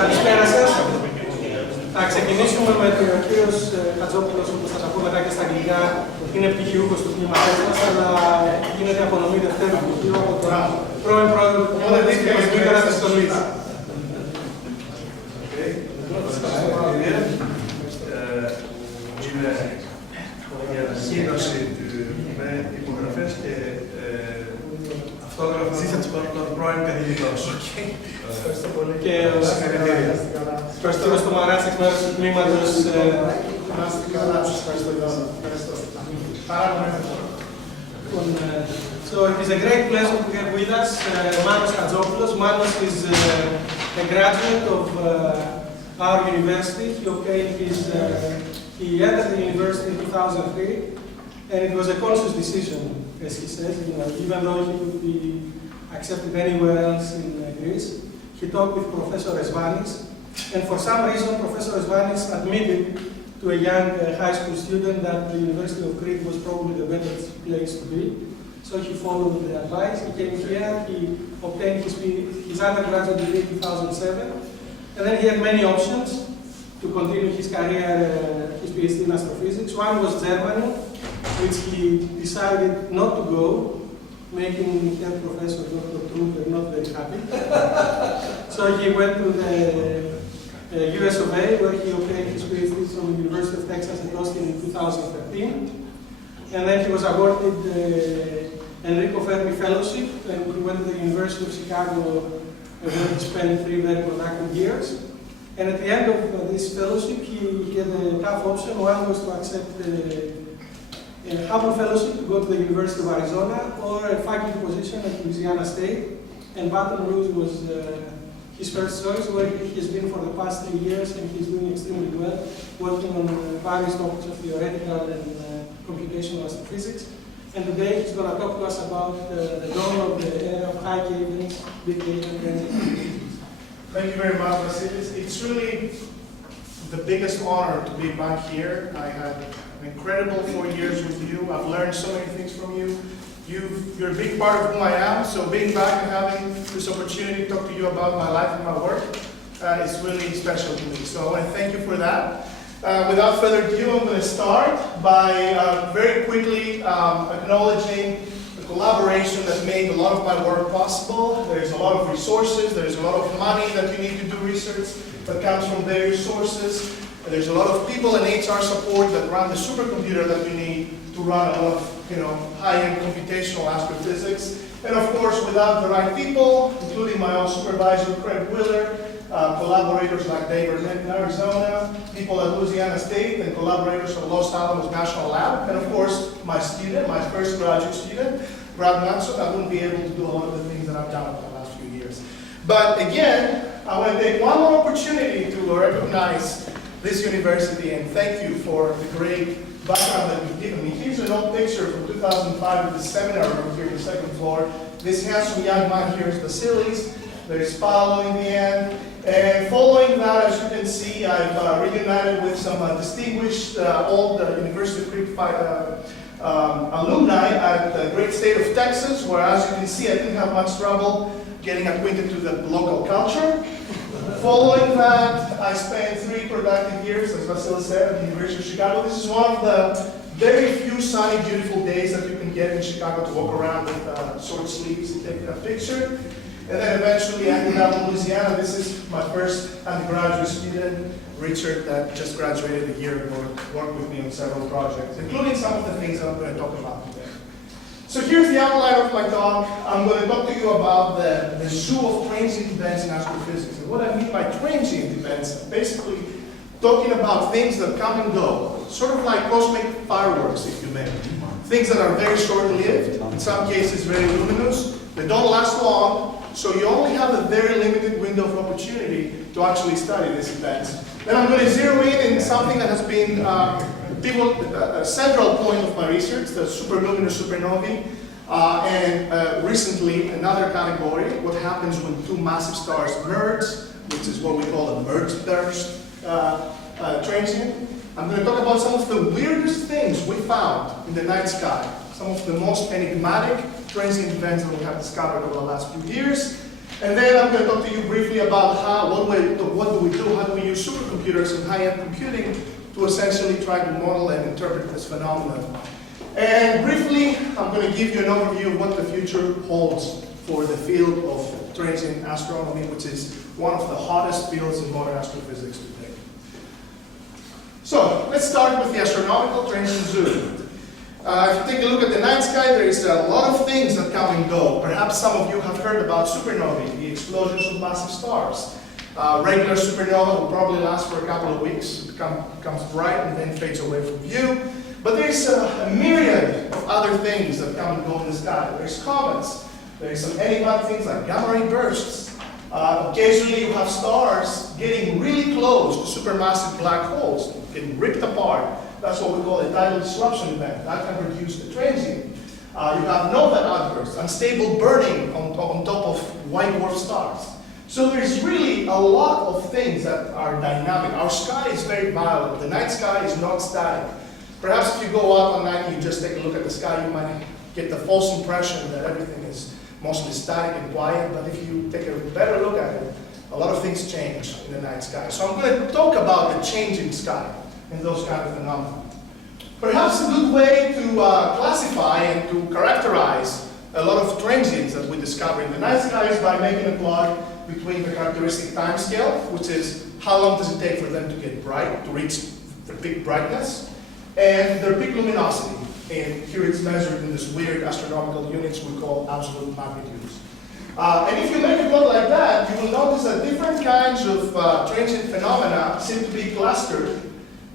Καλησπέρα σας. Θα ξεκινήσουμε με τον κύριο Chatzopoulos, όπως θα τα πω μετά και στα αγγλικά. Είναι πτυχιούχος του τμήματός μας, αλλά γίνεται απονομή δευτέρου πτυχίου από τον πρώην πρόεδρο του τμήματος και τον Σπίκερα της Στολής. Για ανακοίνωση με υπογραφές και αυτόγραφα των πρώην καθηγητών. Ευχαριστώ πολύ. Και συγχαρητήρια. Ευχαριστώ στο Μαράς εκ μέρους του τμήματος. So it is a great pleasure to have with us Manos Chatzopoulos. Manos is a graduate of our university. He entered the university in 2003, and it was a conscious decision, as he says. Even though he could be accepted anywhere else in Greece, he talked with Professor Esvanis, and for some reason, Professor Esvanis admitted to a young high school student that the University of Crete was probably the better place to be. So he followed the advice. He came here. He obtained his undergraduate degree in 2007, and then he had many options to continue his career, his PhD in astrophysics. One was Germany, which he decided not to go, making head professor Dr. Truber not very happy. So he went to the US of A, where he obtained his PhD from the University of Texas at Austin in 2013. And then he was awarded the Enrico Fermi Fellowship, and he went to the University of Chicago, where he spent 3 very productive years. And at the end of this fellowship, he had a tough option. One was to accept a Hubble Fellowship to go to the University of Arizona, or a faculty position at Louisiana State. And Baton Rouge was his first choice, where he has been for the past 3 years, and he's doing extremely well, working on various topics of theoretical and computational astrophysics. And today he's going to talk to us about the dawn of the era of high-cadence, big-data, transient. Thank you very much, Vasilis. It's really the biggest honor to be back here. I had an incredible 4 years with you. I've learned so many things from you. You're a big part of who I am, so being back and having this opportunity to talk to you about my life and my work is really special to me. So I want to thank you for that. Without further ado, I'm going to start by very quickly acknowledging the collaboration that made a lot of my work possible. There's a lot of resources, there's a lot of money that you need to do research that comes from various sources. There's a lot of people and HR support that run the supercomputer that we need to run a lot of high-end computational astrophysics. And of course, without the right people, including my own supervisor, Craig Wheeler, collaborators like David in Arizona, people at Louisiana State, and collaborators at Los Alamos National Lab, and of course, my student, my first graduate student, Brad Manson. I wouldn't be able to do a lot of the things that I've done in the last few years. But again, I want to take one more opportunity to recognize this university and thank you for the great background that you've given me. Here's an old picture from 2005 of the seminar room here on the second floor. This handsome young man here is Vasilis. There's Paolo in the end. And following that, as you can see, I've reunited with some distinguished old University of Crete alumni at the great state of Texas, where, as you can see, I didn't have much trouble getting acquainted to the local culture. Following that, I spent 3 productive years, as Vasilis said, at the University of Chicago. This is one of the very few sunny, beautiful days that you can get in Chicago to walk around with short sleeves and take a picture. And then eventually I ended up in Louisiana. This is my first undergraduate student, Richard, that just graduated a year ago, worked with me on several projects, including some of the things that I'm going to talk about today. So here's the outline of my talk. I'm going to talk to you about the zoo of transient events in astrophysics. And what I mean by transient events, basically talking about things that come and go, sort of like cosmic fireworks, if you may. Things that are very short-lived, in some cases very luminous, they don't last long, so you only have a very limited window of opportunity to actually study these events. Then I'm going to zero in something that has been a central point of my research, the superluminous supernovae, and recently another category, what happens when 2 massive stars merge, which is what we call a merge burst transient. I'm going to talk about some of the weirdest things we found in the night sky, some of the most enigmatic transient events that we have discovered over the last few years. And then I'm going to talk to you briefly about what do we do, how do we use supercomputers and high-end computing to essentially try to model and interpret this phenomenon. And briefly, I'm going to give you an overview of what the future holds for the field of transient astronomy, which is one of the hottest fields in modern astrophysics today. So, let's start with the astronomical transient zoo. If you take a look at the night sky, there is a lot of things that come and go. Perhaps some of you have heard about supernovae, the explosions of massive stars. Regular supernova will probably last for a couple of weeks. It becomes bright and then fades away from view. But there's a myriad of other things that come and go in the sky. There's comets. There's some enigmatic things like gamma ray bursts. Occasionally you have stars getting really close to supermassive black holes, getting ripped apart. That's what we call a tidal disruption event. That can produce a transient. You have nova outbursts, unstable burning on top of white dwarf stars. So there's really a lot of things that are dynamic. Our sky is very violent. The night sky is not static. Perhaps if you go out at night and you just take a look at the sky, you might get the false impression that everything is mostly static and quiet. But if you take a better look at it, a lot of things change in the night sky. So I'm going to talk about the changing sky and those kind of phenomena. Perhaps a good way to classify and to characterize a lot of transients that we discover in the night sky is by making a plot between the characteristic time scale, which is how long does it take for them to get bright, to reach the peak brightness, and their peak luminosity. And here it's measured in this weird astronomical units we call absolute magnitudes. And if you make a plot like that, you will notice that different kinds of transient phenomena seem to be clustered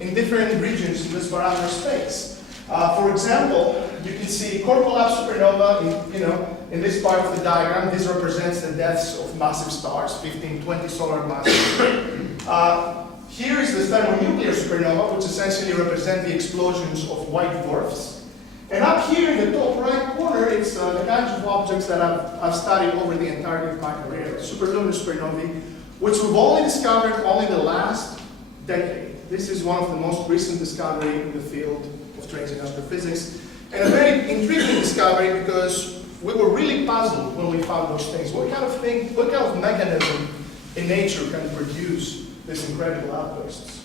in different regions in this parameter space. For example, you can see core collapse supernova in this part of the diagram. This represents the deaths of massive stars, 15, 20 solar masses. Here is the thermonuclear supernova, which essentially represent the explosions of white dwarfs. And up here in the top right corner, it's the kinds of objects that I've studied over the entirety of my career, superlunar supernovae, which we've only discovered only the last decade. This is one of the most recent discoveries in the field of transient astrophysics, and a very intriguing discovery because we were really puzzled when we found those things. What kind of mechanism in nature can produce these incredible outbursts?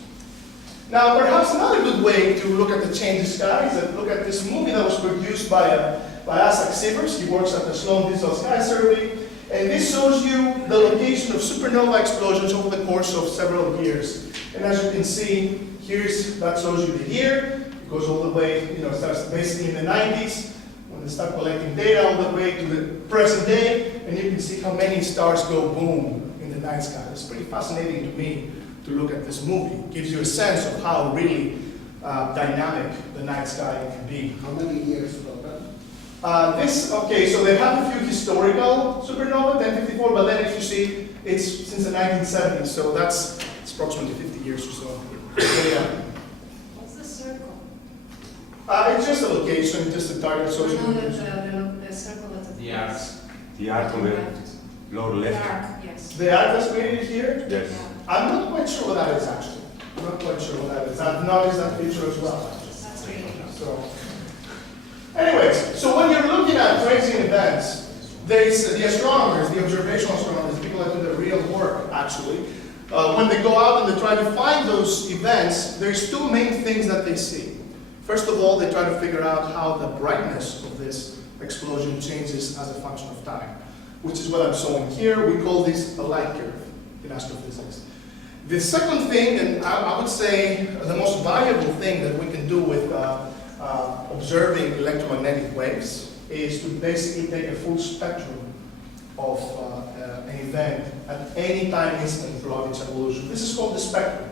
Now, perhaps another good way to look at the changing sky is to look at this movie that was produced by Isaac Sievers. He works at the Sloan Digital Sky Survey, and this shows you the location of supernova explosions over the course of several years. And as you can see, that shows you the year. It goes all the way, starts basically in the 90s, when they start collecting data all the way to the present day, and you can see how many stars go boom in the night sky. It's pretty fascinating to me to look at this movie. It gives you a sense of how really dynamic the night sky can be. How many years ago? So they have a few historical supernova, 1054, but then if you see, it's since the 1970s, so it's approximately 50 years or so. Yeah. What's the circle? It's just a location, just a target. So I know that the circle at the arc. The arc on the lower The left. arc, yes. the arc that's created here, Yes. I'm not quite sure what that is actually. I'm not quite sure what that is. I've noticed that feature as well. That's really So, anyways, so when you're looking at transient events, there's the astronomers, the observational astronomers, the people that do the real work actually. When they go out and they try to find those events, there's two main things that they see. First of all, they try to figure out how the brightness of this explosion changes as a function of time, which is what I'm showing here. We call this a light curve in astrophysics. The second thing, and I would say the most valuable thing that we can do with observing electromagnetic waves is to basically take a full spectrum of an event at any time instant throughout its evolution. This is called the spectrum,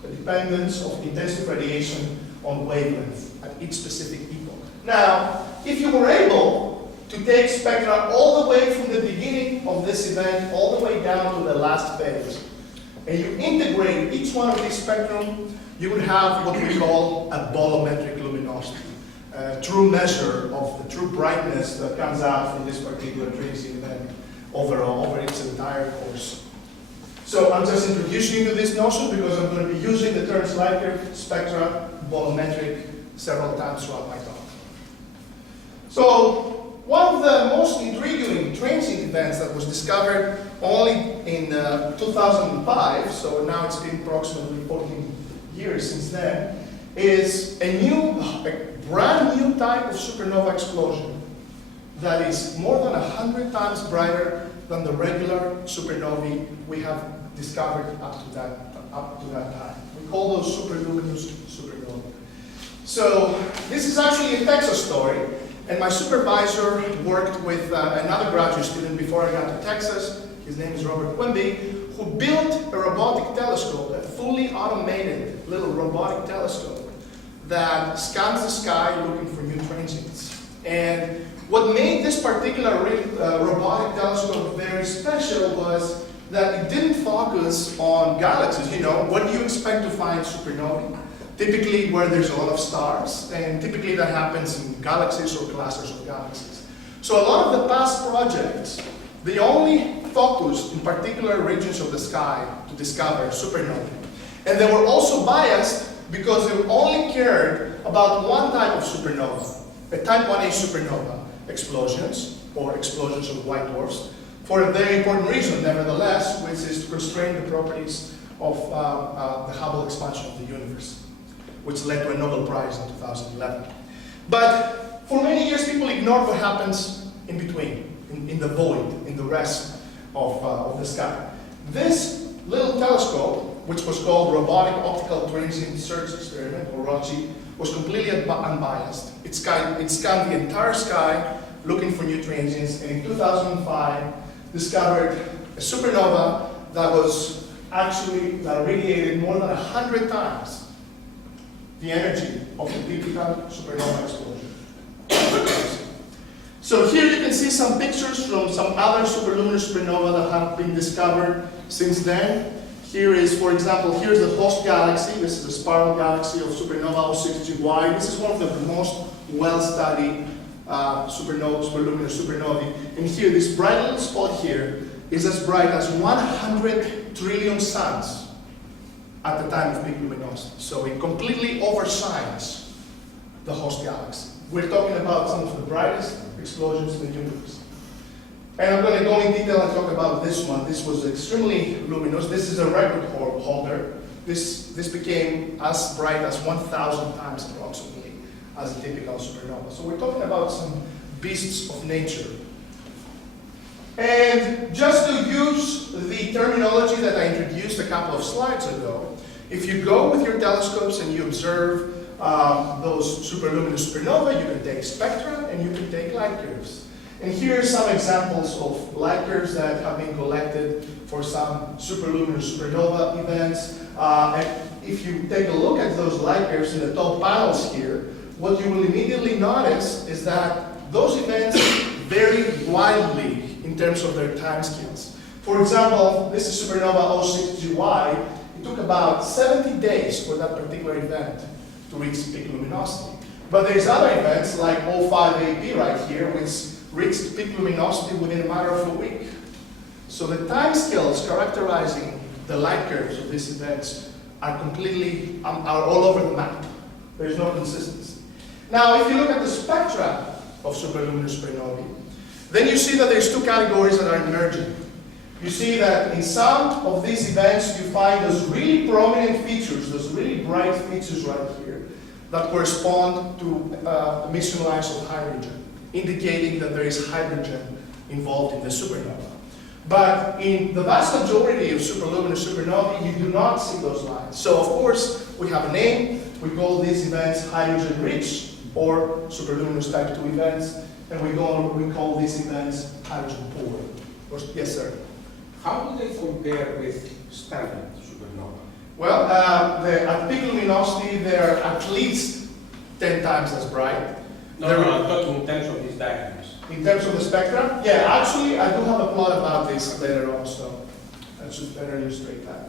the dependence of intensive radiation on wavelength at each specific epoch. Now, if you were able to take spectra all the way from the beginning of this event all the way down to the last phase, and you integrate each one of these spectrum, you would have what we call a bolometric luminosity, a true measure of the true brightness that comes out from this particular transient event overall, over its entire course. So I'm just introducing you to this notion because I'm going to be using the terms light curve, spectra, bolometric several times throughout my talk. So One of the most intriguing transient events that was discovered only in 2005, so now it's been approximately 14 years since then, is a brand new type of supernova explosion that is more than 100 times brighter than the regular supernovae we have discovered up to that time. We call those superluminous supernovae. So this is actually a Texas story, and my supervisor worked with another graduate student before I got to Texas. His name is Robert Quimby, who built a robotic telescope, a fully automated little robotic telescope that scans the sky looking for new transients. And what made this particular robotic telescope very special was that it didn't focus on galaxies. You know, what do you expect to find supernovae? Typically where there's a lot of stars, and typically that happens in galaxies or clusters of galaxies. So a lot of the past projects, they only focused in particular regions of the sky to discover supernovae. And they were also biased because they only cared about one type of supernova, a type 1a supernova explosions, or explosions of white dwarfs, for a very important reason, nevertheless, which is to constrain the properties of the Hubble expansion of the universe, which led to a Nobel Prize in 2011. But for many years, people ignored what happens in between, in the void, in the rest of the sky. This little telescope, which was called Robotic Optical Transient Search Experiment, or ROTSE, was completely unbiased. It scanned the entire sky looking for new transients, and in 2005 discovered a supernova that radiated more than 100 times the energy of the typical supernova explosion. So here you can see some pictures from some other superluminous supernova that have been discovered since then. Here is, for example, here's the host galaxy. This is a spiral galaxy of supernova 06Gy. This is one of the most well-studied superluminous supernovae. And here, this bright little spot here is as bright as 100 trillion suns at the time of peak luminosity. So it completely overshines the host galaxy. We're talking about some of the brightest explosions in the universe. And I'm going to go in detail and talk about this one. This was extremely luminous. This is a record holder. This became as bright as 1,000 times approximately as a typical supernova. So we're talking about some beasts of nature. And just to use the terminology that I introduced a couple of slides ago, if you go with your telescopes and you observe those superluminous supernovae, you can take spectra and you can take light curves. And here are some examples of light curves that have been collected for some superluminous supernova events. And if you take a look at those light curves in the top panels here, what you will immediately notice is that those events vary widely in terms of their timescales. For example, this is supernova 06Gy. It took about 70 days for that particular event to reach peak luminosity. But there's other events like 05AB right here, which reached peak luminosity within a matter of a week. So the timescales characterizing the light curves of these events are are all over the map. There's no consistency. Now, if you look at the spectra of superluminous supernovae, then you see that there's two categories that are emerging. You see that in some of these events, you find those really prominent features, those really bright features right here, that correspond to emission lines of hydrogen, indicating that there is hydrogen involved in the supernova. But in the vast majority of superluminous supernovae, you do not see those lines. So of course, we have a name. We call these events hydrogen-rich or superluminous type 2 events, and we call these events hydrogen-poor. Yes, sir? How do they compare with standard supernova? Well, at peak luminosity, they're at least 10 times as bright. No, I'm talking in terms of these diagrams. In terms of the spectrum? Yeah, actually, I do have a plot about this later on, so that should better illustrate that.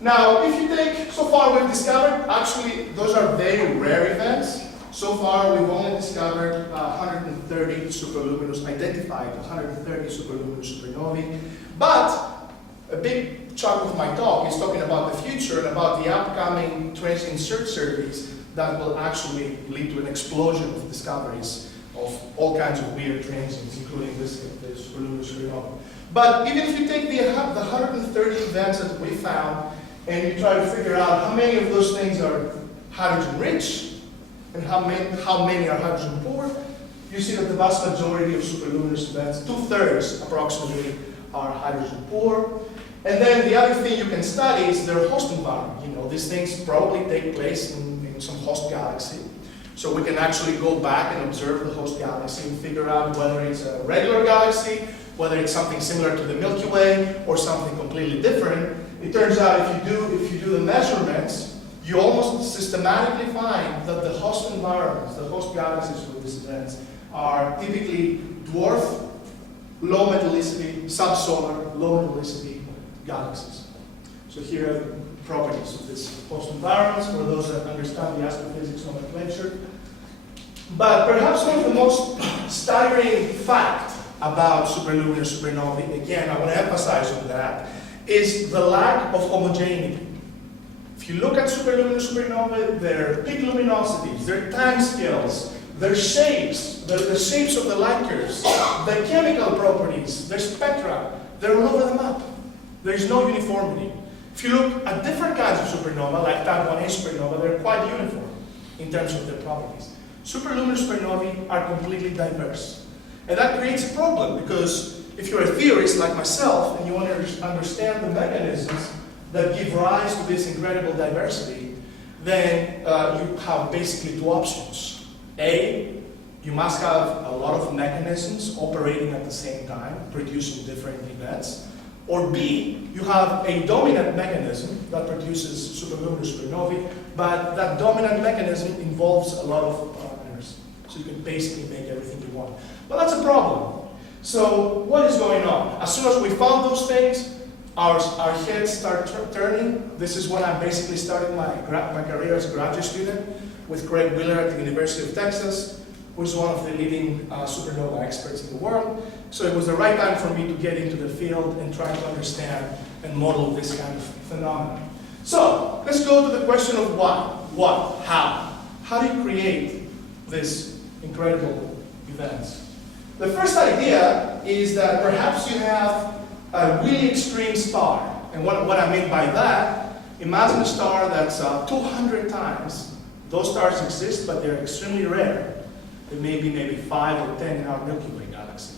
Now, if you take, so far we've discovered, actually, those are very rare events. So far, we've only discovered 130 superluminous, identified 130 superluminous supernovae. But a big chunk of my talk is talking about the future and about the upcoming transient search surveys that will actually lead to an explosion of discoveries of all kinds of weird transients, including this superluminous supernova. But even if you take the 130 events that we found, and you try to figure out how many of those things are hydrogen-rich, and how many are hydrogen-poor, you see that the vast majority of superluminous events, 2/3 approximately, are hydrogen-poor. And then the other thing you can study is their host environment. You know, these things probably take place in some host galaxy. So we can actually go back and observe the host galaxy and figure out whether it's a regular galaxy, whether it's something similar to the Milky Way, or something completely different. It turns out if you do the measurements, you almost systematically find that the host environments, the host galaxies for these events, are typically dwarf, low metallicity, subsolar, low metallicity galaxies. So here are the properties of these host environments for those that understand the astrophysics nomenclature. But perhaps one of the most staggering facts about superluminous supernovae, again, I want to emphasize on that, is the lack of homogeneity. If you look at superluminous supernovae, their peak luminosities, their time scales, their shapes, the shapes of the light curves, the chemical properties, their spectra, they're all over the map. There is no uniformity. If you look at different kinds of supernova, like type 1a supernova, they're quite uniform in terms of their properties. Superluminous supernovae are completely diverse. And that creates a problem, because if you're a theorist like myself and you want to understand the mechanisms that give rise to this incredible diversity, then you have basically two options. A, you must have a lot of mechanisms operating at the same time, producing different events. Or B, you have a dominant mechanism that produces superluminous supernovae, but that dominant mechanism involves a lot of parameters. So you can basically make everything you want. But that's a problem. So what is going on? As soon as we found those things, our heads start turning. This is when I basically started my career as a graduate student with Craig Wheeler at the University of Texas, who is one of the leading supernova experts in the world. So it was the right time for me to get into the field and try to understand and model this kind of phenomenon. So let's go to the question of what, how. How do you create these incredible events? The first idea is that perhaps you have a really extreme star. And what I mean by that, imagine a star that's 200 times. Those stars exist, but they're extremely rare. There may be maybe 5 or 10 in our Milky Way galaxy.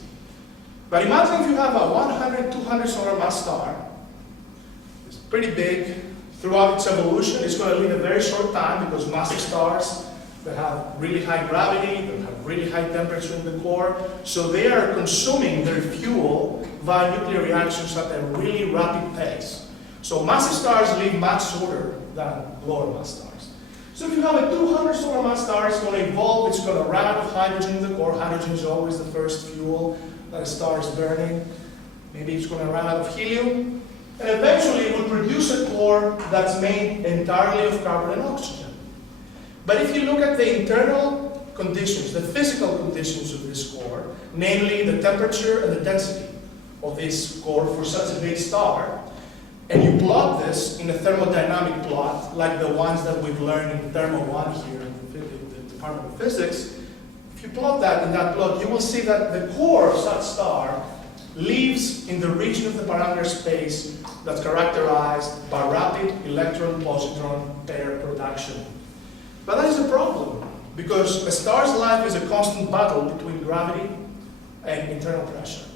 But imagine if you have a 100, 200 solar mass star. It's pretty big. Throughout its evolution, it's going to live a very short time, because massive stars that have really high gravity, that have really high temperature in the core, so they are consuming their fuel via nuclear reactions at a really rapid pace. So massive stars live much shorter than lower mass stars. So if you have a 200 solar mass star, it's going to evolve, it's going to run out of hydrogen in the core. Hydrogen is always the first fuel that a star is burning. Maybe it's going to run out of helium. And eventually it will produce a core that's made entirely of carbon and oxygen. But if you look at the internal conditions, the physical conditions of this core, namely the temperature and the density of this core for such a big star, and you plot this in a thermodynamic plot, like the ones that we've learned in Thermo 1 here in the Department of Physics, if you plot that in that plot, you will see that the core of such star lives in the region of the parameter space that's characterized by rapid electron-positron pair production. But that is a problem, because a star's life is a constant battle between gravity and internal pressure.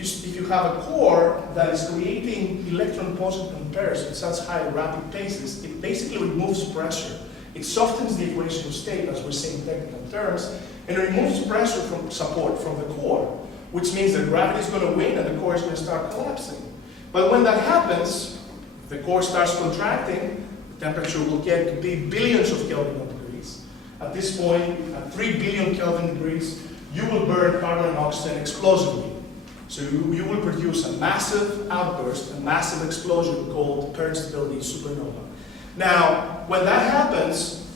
If you have a core that is creating electron-positron pairs at such high rapid paces, it basically removes pressure. It softens the equation of state, as we say in technical terms, and it removes pressure from support from the core, which means that gravity is going to win and the core is going to start collapsing. But when that happens, the core starts contracting, the temperature will get to be billions of Kelvin degrees. At this point, at 3 billion Kelvin degrees, you will burn carbon and oxygen explosively. So you will produce a massive outburst, a massive explosion called current stability supernova. Now, when that happens,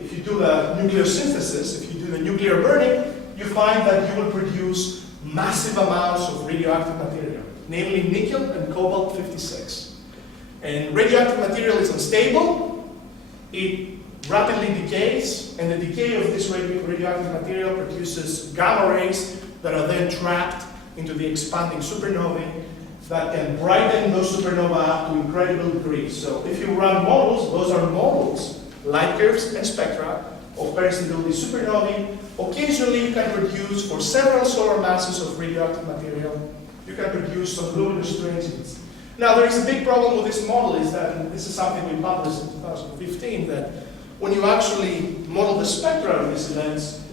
if you do the nuclear synthesis, if you do the nuclear burning, you find that you will produce massive amounts of radioactive material, namely nickel and cobalt-56. And radioactive material is unstable. It rapidly decays, and the decay of this radioactive material produces gamma rays that are then trapped into the expanding supernovae that can brighten those supernovae up to incredible degrees. So if you run models, those are models, light curves and spectra of peristylicity supernovae. Occasionally you can produce, for several solar masses of radioactive material, you can produce some luminous transients. Now there is a big problem with this model is that, and this is something we published in 2015, that when you actually model the spectra of these events,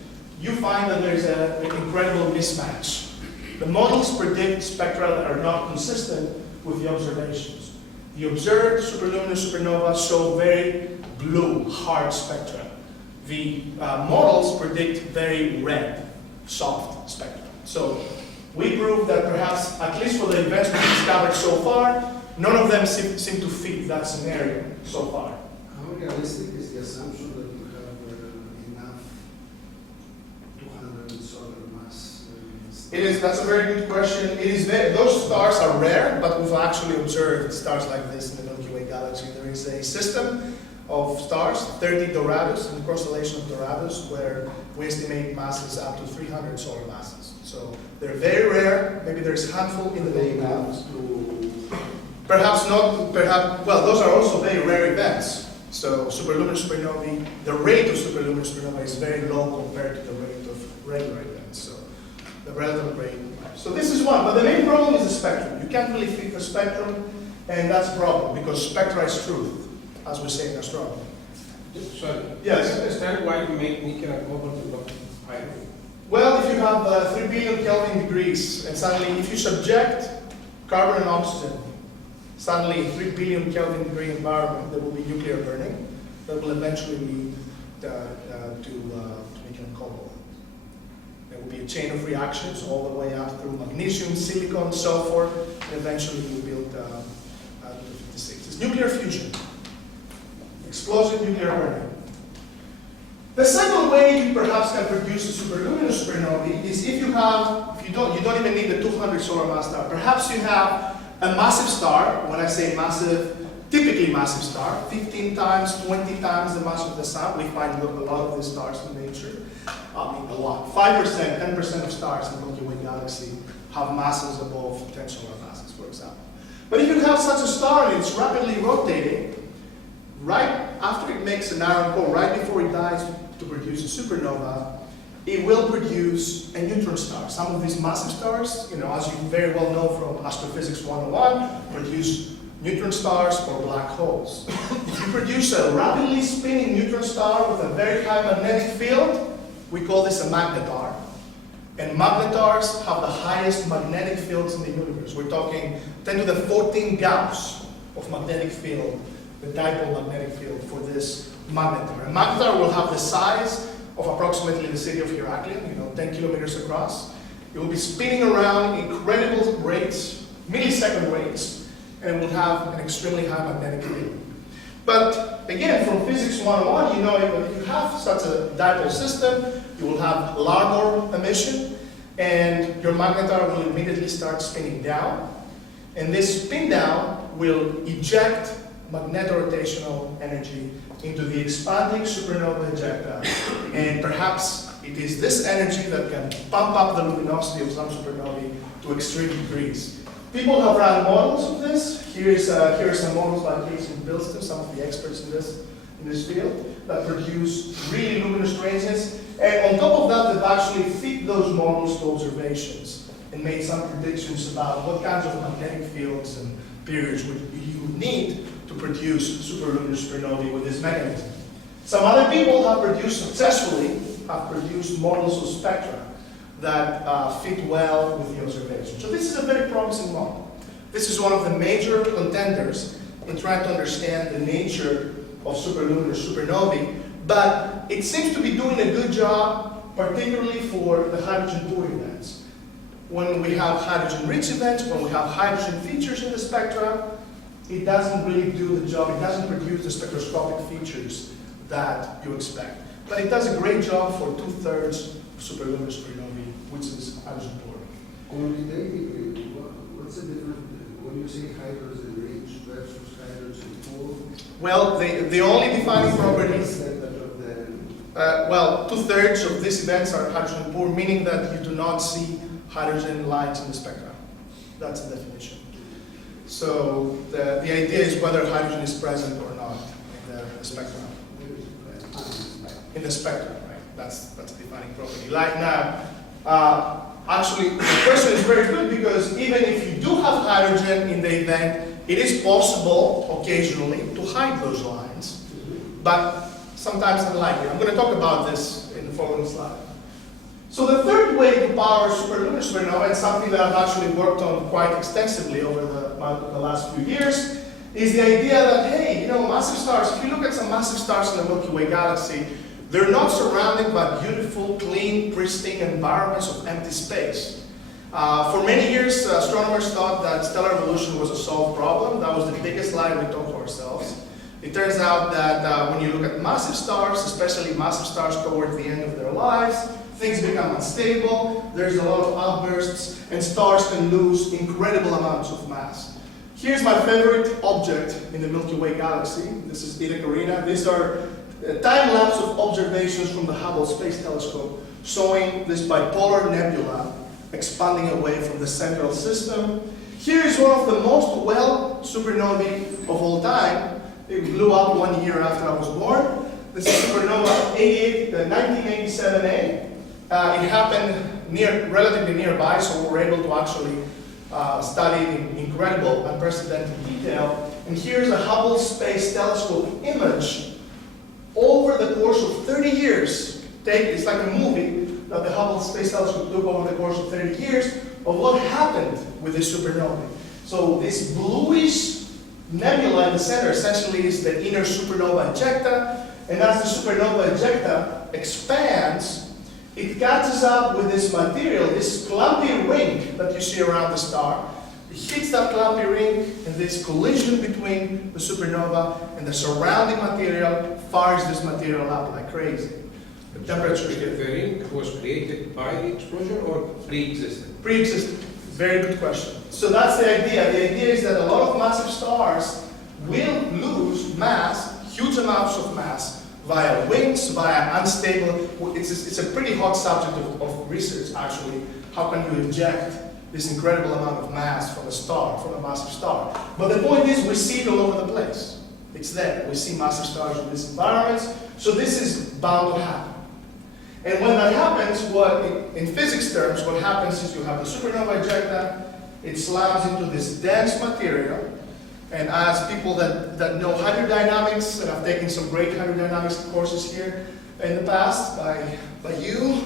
you find that there is an incredible mismatch. The models predict spectra that are not consistent with the observations. The observed superluminous supernova show very blue, hard spectra. The models predict very red, soft spectra. So we proved that perhaps, at least for the events we've discovered so far, none of them seem to fit that scenario so far. How realistic is the assumption that you have enough 200 solar mass? That's a very good question. Those stars are rare, but we've actually observed stars like this in the Milky Way galaxy. There is a system of stars, 30 Doradus, in the constellation of Doradus, where we estimate masses up to 300 solar masses. So they're very rare. Maybe there's a handful in the Milky Way. Perhaps not, well, those are also very rare events. So superluminous supernovae, the rate of superluminous supernovae is very low compared to the rate of regular events. So the relative rate. So this is one, but the main problem is the spectrum. You can't really fit the spectrum, and that's a problem because spectra is truth, as we say in astronomy. Sorry. Yes. I understand why you make nickel and cobalt to look iron. Well, if you have 3 billion Kelvin degrees, and suddenly if you subject carbon and oxygen, suddenly 3 billion Kelvin degree environment, there will be nuclear burning that will eventually lead to nickel and cobalt. There will be a chain of reactions all the way up through magnesium, silicon, sulfur, and eventually we'll build 56. It's nuclear fusion, explosive nuclear burning. The second way you perhaps can produce a superluminous supernovae is if you don't even need a 200 solar mass star. Perhaps you have a massive star. When I say massive, typically massive star, 15 times, 20 times the mass of the sun. We find a lot of these stars in nature. A lot. 5%, 10% of stars in the Milky Way galaxy have masses above 10 solar masses, for example. But if you have such a star and it's rapidly rotating, right after it makes an iron core, right before it dies to produce a supernova, it will produce a neutron star. Some of these massive stars, as you very well know from Astrophysics 101, produce neutron stars or black holes. If you produce a rapidly spinning neutron star with a very high magnetic field, we call this a magnetar. And magnetars have the highest magnetic fields in the universe. We're talking 10 to the 14 Gauss of magnetic field, the dipole magnetic field for this magnetar. A magnetar will have the size of approximately the city of Heraklion, 10 kilometers across. It will be spinning around incredible rates, millisecond rates, and it will have an extremely high magnetic field. But again, from physics 101, you know that if you have such a dipole system, you will have Larmor emission, and your magnetar will immediately start spinning down. And this spin down will eject magnetorotational energy into the expanding supernova ejecta. And perhaps it is this energy that can pump up the luminosity of some supernovae to extreme degrees. People have run models of this. Here are some models by Casey and Bilston, some of the experts in this field, that produce really luminous transients. And on top of that, they've actually fit those models to observations and made some predictions about what kinds of magnetic fields and periods you would need to produce superluminous supernovae with this mechanism. Some other people have successfully produced models of spectra that fit well with the observation. So this is a very promising model. This is one of the major contenders in trying to understand the nature of superluminous supernovae, but it seems to be doing a good job, particularly for the hydrogen-poor events. When we have hydrogen-rich events, when we have hydrogen features in the spectra, it doesn't really do the job. It doesn't produce the spectroscopic features that you expect. But it does a great job for 2/3 superluminous supernovae, which is hydrogen-poor. Quantitatively, what's the difference when you say hydrogen rich versus hydrogen poor? Well, the only defining property that Well, 2/3 of these events are hydrogen poor, meaning that you do not see hydrogen lines in the spectra. That's the definition. So the idea is whether hydrogen is present or not in the spectrum. In the spectrum, right? That's a defining property. Like now, actually, the question is very good because even if you do have hydrogen in the event, it is possible occasionally to hide those lines, but sometimes unlikely. I'm going to talk about this in the following slide. So the third way to power superlunar supernova, and something that I've actually worked on quite extensively over the last few years, is the idea that, hey, you know, massive stars, if you look at some massive stars in the Milky Way galaxy, they're not surrounded by beautiful, clean, pristine environments of empty space. For many years, astronomers thought that stellar evolution was a solved problem. That was the biggest lie we told to ourselves. It turns out that when you look at massive stars, especially massive stars towards the end of their lives, things become unstable, there's a lot of outbursts, and stars can lose incredible amounts of mass. Here's my favorite object in the Milky Way galaxy. This is Eta Carina. These are time-lapse of observations from the Hubble Space Telescope showing this bipolar nebula expanding away from the central system. Here is one of the most well supernovae of all time. It blew up 1 year after I was born. This is supernova 1987A. It happened relatively nearby, so we were able to actually study it in incredible, unprecedented detail. And here's a Hubble Space Telescope image over the course of 30 years. It's like a movie that the Hubble Space Telescope took over the course of 30 years of what happened with this supernova. So this bluish nebula in the center essentially is the inner supernova ejecta, and as the supernova ejecta expands, it catches up with this material, this clumpy ring that you see around the star. It hits that clumpy ring, and this collision between the supernova and the surrounding material fires this material up like crazy. The temperature The ring was created by the explosion or pre-existed? Pre-existing. Very good question. So that's the idea. The idea is that a lot of massive stars will lose mass, huge amounts of mass, via winds, via unstable. It's a pretty hot subject of research, actually. How can you inject this incredible amount of mass from a star, from a massive star? But the point is, we see it all over the place. It's there. We see massive stars in these environments. So this is bound to happen. And when that happens, in physics terms, what happens is you have the supernova ejecta, it slams into this dense material, and as people that know hydrodynamics, and I've taken some great hydrodynamics courses here in the past by you,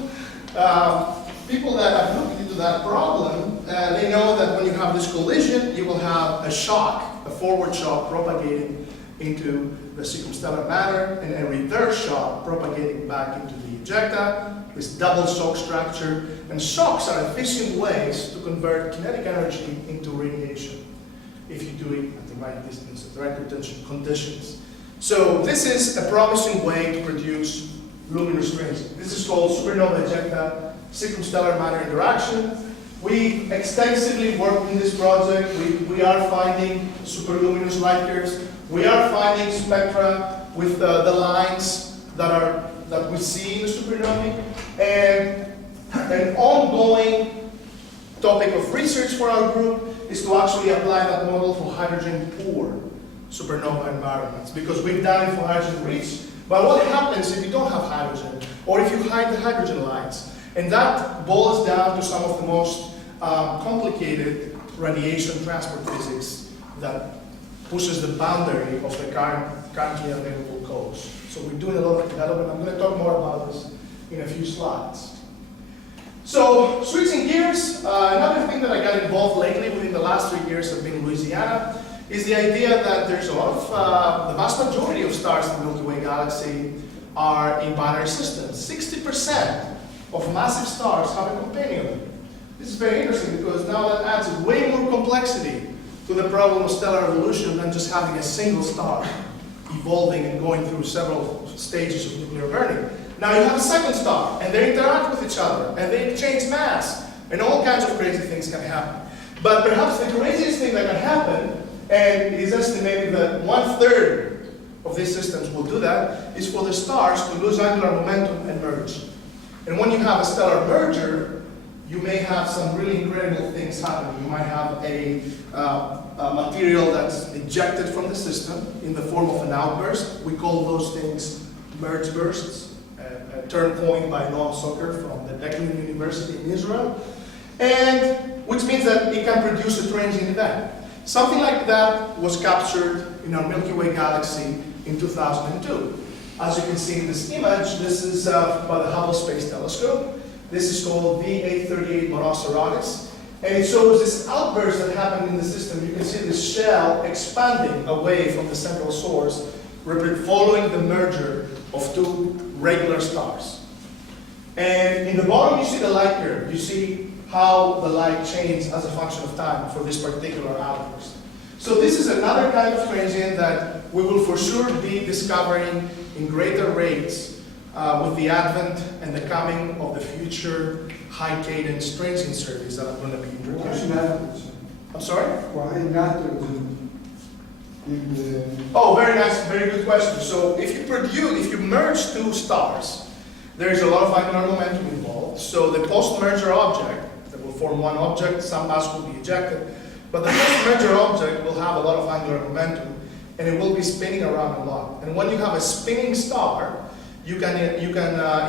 people that have looked into that problem, they know that when you have this collision, you will have a shock, a forward shock propagating into the circumstellar matter, and a reverse shock propagating back into the ejecta, this double shock structure. And shocks are efficient ways to convert kinetic energy into radiation, if you do it at the right distance, at the right conditions. So this is a promising way to produce luminous rings. This is called supernova ejecta circumstellar matter interaction. We extensively worked in this project. We are finding superluminous light curves. We are finding spectra with the lines that we see in the supernovae. And an ongoing topic of research for our group is to actually apply that model for hydrogen-poor supernova environments, because we've done it for hydrogen-rich. But what happens if you don't have hydrogen, or if you hide the hydrogen lines? And that boils down to some of the most complicated radiation transport physics that pushes the boundary of the currently available codes. So we're doing a lot of development. I'm going to talk more about this in a few slides. So switching gears, another thing that I got involved lately within the last 3 years I've been in Louisiana is the idea that there's a lot of, the vast majority of stars in the Milky Way galaxy are in binary systems. 60% of massive stars have a companion. This is very interesting because now that adds way more complexity to the problem of stellar evolution than just having a single star evolving and going through several stages of nuclear burning. Now you have a second star, and they interact with each other, and they exchange mass, and all kinds of crazy things can happen. But perhaps the craziest thing that can happen, and it is estimated that 1/3 of these systems will do that is for the stars to lose angular momentum and merge. And when you have a stellar merger, you may have some really incredible things happening. You might have a material that's ejected from the system in the form of an outburst. We call those things merge bursts, a term coined by Noam Soker from the Dept University in Israel, and which means that it can produce a transient event. Something like that was captured in our Milky Way galaxy in 2002. As you can see in this image, this is by the Hubble Space Telescope. This is called V838 Manos, and it shows this outburst that happened in the system. You can see this shell expanding away from the central source, following the merger of two regular stars. And in the bottom, you see the light curve. You see how the light changes as a function of time for this particular outburst. So this is another kind of transient that we will for sure be discovering in greater rates with the advent and the coming of the future High-Cadence transient surveys that I'm going to be Why introducing. nitrogen? I'm sorry? Why nitrogen in the... Oh, very nice, very good question. So if you merge two stars, there's a lot of angular momentum involved. So the post-merger object that will form one object, some mass will be ejected, but the post-merger object will have a lot of angular momentum, and it will be spinning around a lot. And when you have a spinning star, you can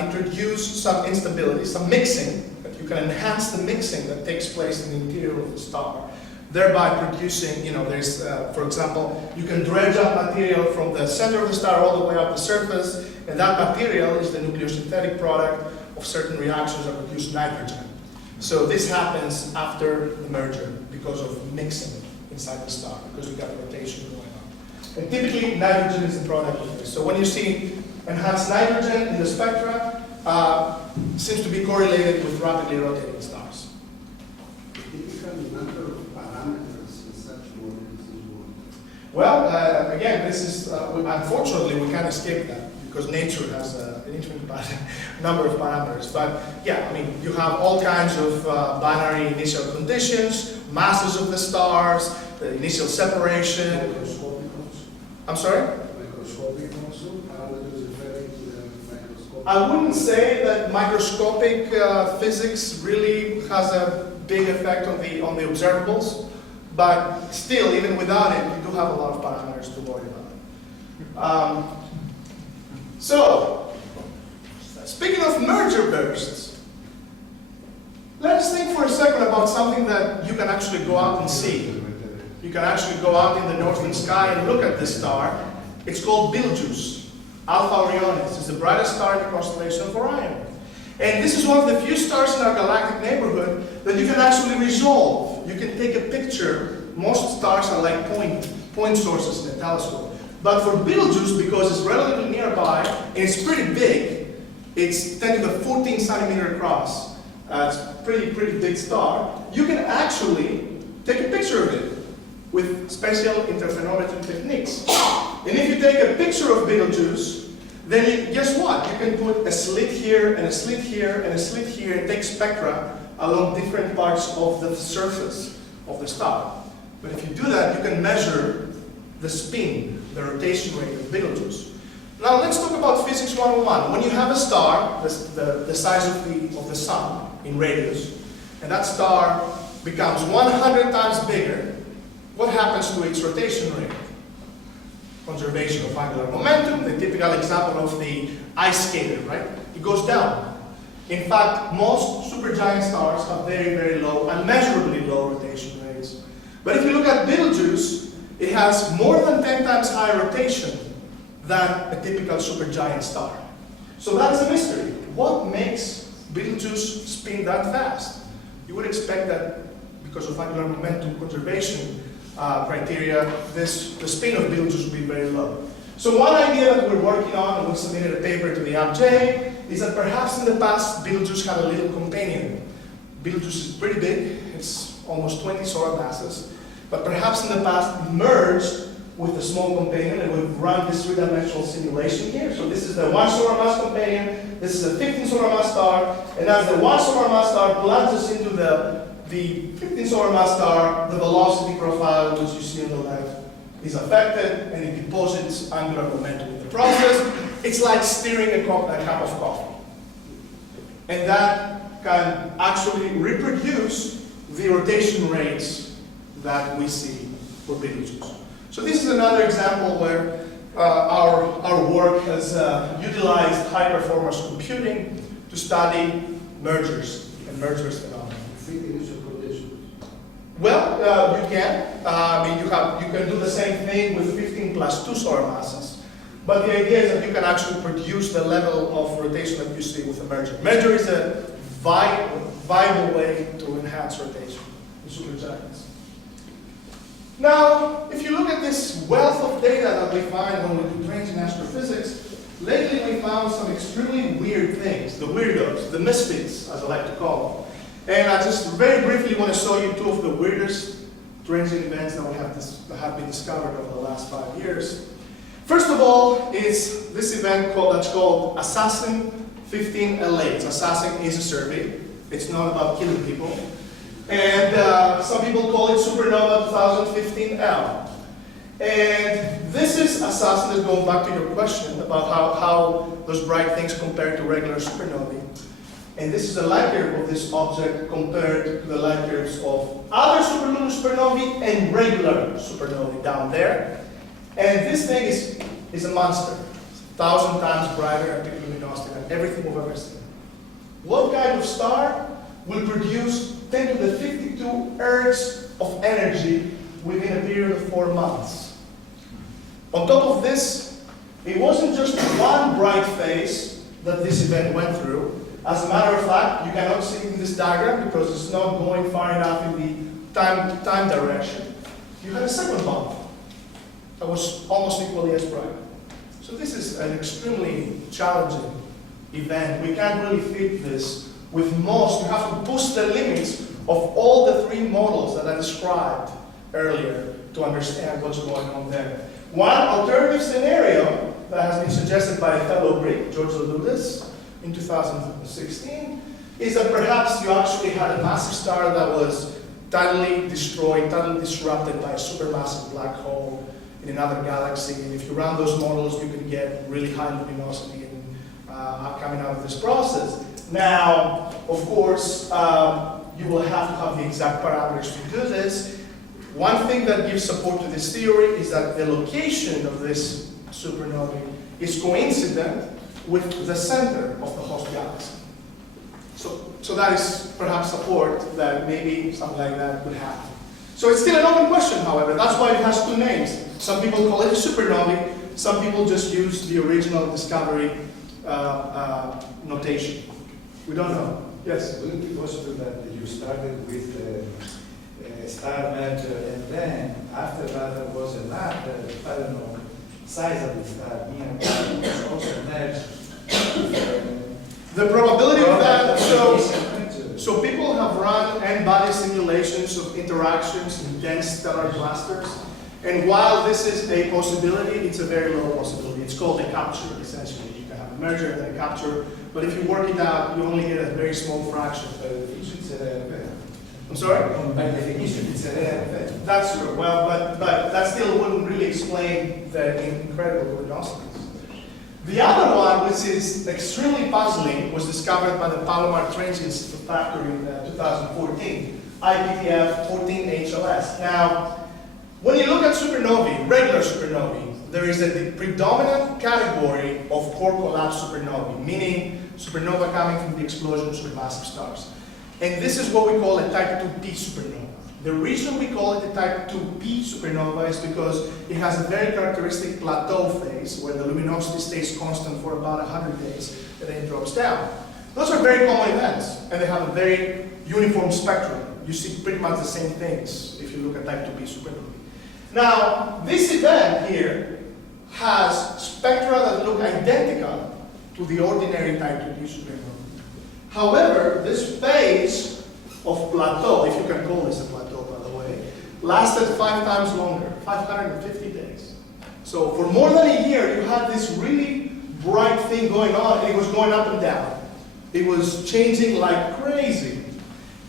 introduce some instability, some mixing. You can enhance the mixing that takes place in the interior of the star, thereby producing, there's, for example, you can dredge up material from the center of the star all the way up the surface, and that material is the nucleosynthetic product of certain reactions that produce nitrogen. So this happens after the merger because of mixing inside the star, because we got rotation going on. And typically, nitrogen is the product of this. So when you see enhanced nitrogen in the spectra, seems to be correlated with rapidly rotating stars. The typical number of parameters in such models is what? Well, again, this is, unfortunately, we can't escape that because nature has an infinite number of parameters. But yeah, I mean, you have all kinds of binary initial conditions, masses of the stars, the initial separation. Microscopic also? I'm sorry? Microscopic also? Parameters referring to the microscopic? I wouldn't say that microscopic physics really has a big effect on the observables, but still, even without it, you do have a lot of parameters to worry about. So, speaking of merger bursts, let's think for a second about something that you can actually go out and see. You can actually go out in the northern sky and look at this star. It's called Betelgeuse. Alpha Orionis is the brightest star in the constellation of Orion. And this is one of the few stars in our galactic neighborhood that you can actually resolve. You can take a picture. Most stars are like point sources in a telescope. But for Betelgeuse, because it's relatively nearby, and it's pretty big, it's 10 to the 14 centimeter across. It's a pretty big star. You can actually take a picture of it with special interferometry techniques. And if you take a picture of Betelgeuse, then guess what? You can put a slit here, and a slit here, and a slit here, and take spectra along different parts of the surface of the star. But if you do that, you can measure the spin, the rotation rate of Betelgeuse. Now let's talk about physics 101. When you have a star, the size of the sun in radius, and that star becomes 100 times bigger, what happens to its rotation rate? Conservation of angular momentum, the typical example of the ice skater, right? It goes down. In fact, most supergiant stars have very low, unmeasurably low rotation rates. But if you look at Betelgeuse, it has more than 10 times higher rotation than a typical supergiant star. So that's a mystery. What makes Betelgeuse spin that fast? You would expect that because of angular momentum conservation criteria, the spin of Betelgeuse would be very low. So one idea that we're working on, and we submitted a paper to the ABJ, is that perhaps in the past Betelgeuse had a little companion. Betelgeuse is pretty big, it's almost 20 solar masses, but perhaps in the past it merged with a small companion, and we've run this three-dimensional simulation here. So this is the 1 solar mass companion, this is a 15 solar mass star, and as the 1 solar mass star plunges into the 15 solar mass star, the velocity profile, which you see on the left, is affected and it deposits angular momentum in the process. It's like stirring a cup of coffee. And that can actually reproduce the rotation rates that we see for BDUs. So this is another example where our work has utilized high-performance computing to study mergers and mergers phenomena. Well, you can. I mean, you can do the same thing with 15 plus 2 solar masses. But the idea is that you can actually produce the level of rotation that you see with a merger. Merger is a viable way to enhance rotation in supergiants. Now, if you look at this wealth of data that we find when we do transient astrophysics, lately we found some extremely weird things, the weirdos, the misfits, as I like to call them. And I just very briefly want to show you 2 of the weirdest transient events that have been discovered over the last 5 years. First of all is this event that's called Assassin 15L8. Assassin is a survey. It's not about killing people. And some people call it Supernova 2015L. And this is Assassin, that's going back to your question about how those bright things compare to regular supernovae. And this is the light curve of this object compared to the light curves of other superlunar supernovae and regular supernovae down there. And this thing is a monster. 1,000 times brighter and peak luminosity than everything we've ever seen. What kind of star will produce 10 to the 52 ergs of energy within a period of 4 months? On top of this, it wasn't just one bright phase that this event went through. As a matter of fact, you cannot see it in this diagram because it's not going far enough in the time direction. You had a second bump that was almost equally as bright. So this is an extremely challenging event. We can't really fit this with most. You have to push the limits of all the 3 models that I described earlier to understand what's going on there. One alternative scenario that has been suggested by a fellow Greek, George Loudis, in 2016, is that perhaps you actually had a massive star that was totally destroyed, totally disrupted by a supermassive black hole in another galaxy. And if you run those models, you can get really high luminosity coming out of this process. Now, of course, you will have to have the exact parameters to do this. One thing that gives support to this theory is that the location of this supernova is coincident with the center of the host galaxy. So that is perhaps support that maybe something like that could happen. So it's still an open question, however. That's why it has 2 names. Some people call it a supernovae. Some people just use the original discovery notation. We don't know. Yes? Would it be possible that you started with a star merger and then after that there was another, I don't know, sizable star nearby was also merged? The probability of that, so people have run n-body simulations of interactions in dense stellar clusters, and while this is a possibility, it's a very low possibility. It's called a capture, essentially. You can have a merger and then a capture, but if you work it out, you only get a very small fraction. I'm sorry? By definition, it's a rare event. That's true. Well, but that still wouldn't really explain the incredible luminosities. The other one, which is extremely puzzling, was discovered by the Palomar Transient factor in 2014, IPTF 14HLS. Now, when you look at supernovae, regular supernovae, there is a predominant category of core collapse supernovae, meaning supernova coming from the explosion of supermassive stars. And this is what we call a type 2P supernova. The reason we call it a type 2P supernova is because it has a very characteristic plateau phase where the luminosity stays constant for about 100 days and then it drops down. Those are very common events and they have a very uniform spectrum. You see pretty much the same things if you look at type 2P supernovae. Now, this event here has spectra that look identical to the ordinary type 2P supernova. However, this phase of plateau, if you can call this a plateau, by the way, lasted 5 times longer, 550 days. So for more than a year, you had this really bright thing going on, and it was going up and down. It was changing like crazy.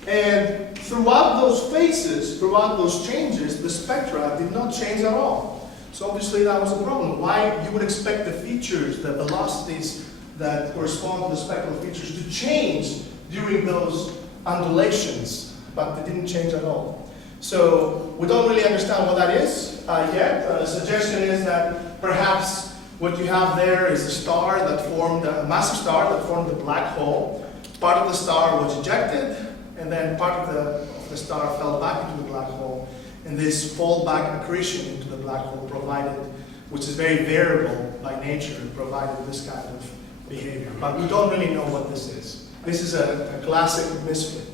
And throughout those phases, throughout those changes, the spectra did not change at all. So obviously that was a problem. Why you would expect the features, the velocities that correspond to the spectral features to change during those undulations, but they didn't change at all. So we don't really understand what that is yet. The suggestion is that perhaps what you have there is a star that formed, a massive star that formed a black hole. Part of the star was ejected, and then part of the star fell back into the black hole. And this fallback accretion into the black hole provided, which is very variable by nature, provided this kind of behavior. But we don't really know what this is. This is a classic misfit.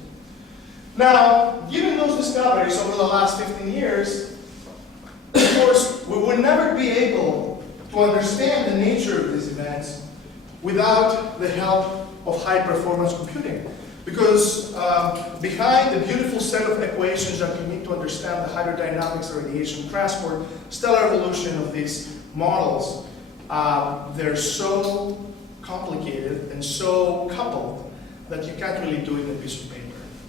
Now, given those discoveries over the last 15 years, of course, we would never be able to understand the nature of these events without the help of high-performance computing. Because behind the beautiful set of equations that you need to understand the hydrodynamics, the radiation transport, stellar evolution of these models, they're so complicated and so coupled that you can't really do it in a piece of paper.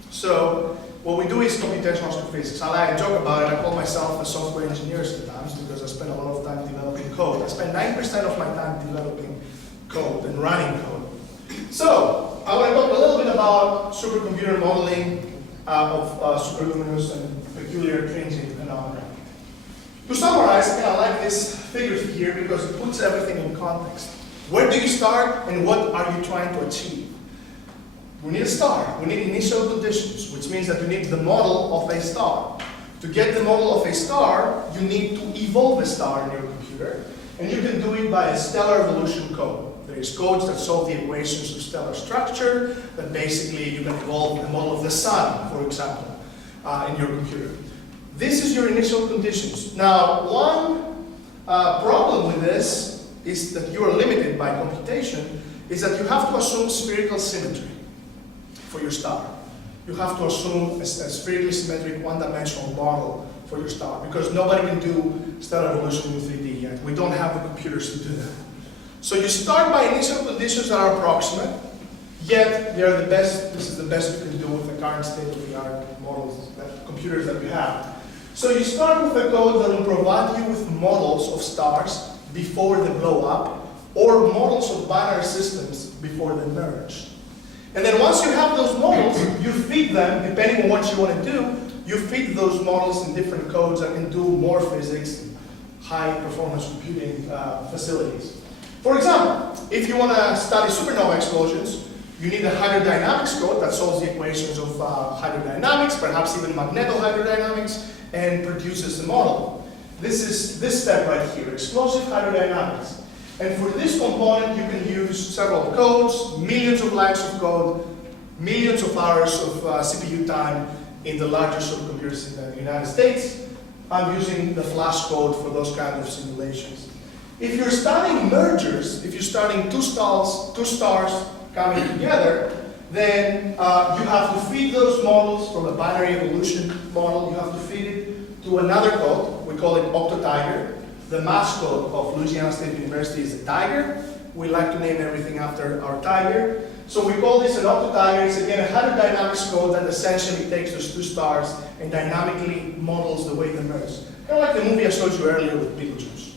So what we do is computational astrophysics. I joke about it. I call myself a software engineer sometimes because I spend a lot of time developing code. I spend 9% of my time developing code and running code. So I want to talk a little bit about supercomputer modeling of superluminous and peculiar transient phenomena. To summarize, I like this figure here because it puts everything in context. Where do you start and what are you trying to achieve? We need a star. We need initial conditions, which means that we need the model of a star. To get the model of a star, you need to evolve a star in your computer, and you can do it by a stellar evolution code. There is codes that solve the equations of stellar structure, that basically you can evolve a model of the sun, for example, in your computer. This is your initial conditions. Now, one problem with this is that you are limited by computation, is that you have to assume spherical symmetry for your star. You have to assume a spherically symmetric one-dimensional model for your star, because nobody can do stellar evolution in 3D yet. We don't have the computers to do that. So you start by initial conditions that are approximate, yet they are the best. This is the best you can do with the current state-of-the-art models, computers that we have. So you start with a code that will provide you with models of stars before they blow up, or models of binary systems before they merge. And then once you have those models, you feed them, depending on what you want to do, you feed those models in different codes that can do more physics, high-performance computing facilities. For example, if you want to study supernova explosions, you need a hydrodynamics code that solves the equations of hydrodynamics, perhaps even magnetohydrodynamics, and produces a model. This is this step right here, explosive hydrodynamics. And for this component, you can use several codes, millions of lines of code, millions of hours of CPU time in the largest supercomputers in the United States. I'm using the Flash code for those kind of simulations. If you're studying mergers, if you're studying two stars coming together, then you have to feed those models from a binary evolution model. You have to feed it to another code. We call it octotiger. The mass code of Louisiana State University is a tiger. We like to name everything after our tiger. So we call this an octotiger. It's again a hydrodynamics code that essentially takes those two stars and dynamically models the way they merge. Kind of like the movie I showed you earlier with Beetlejuice.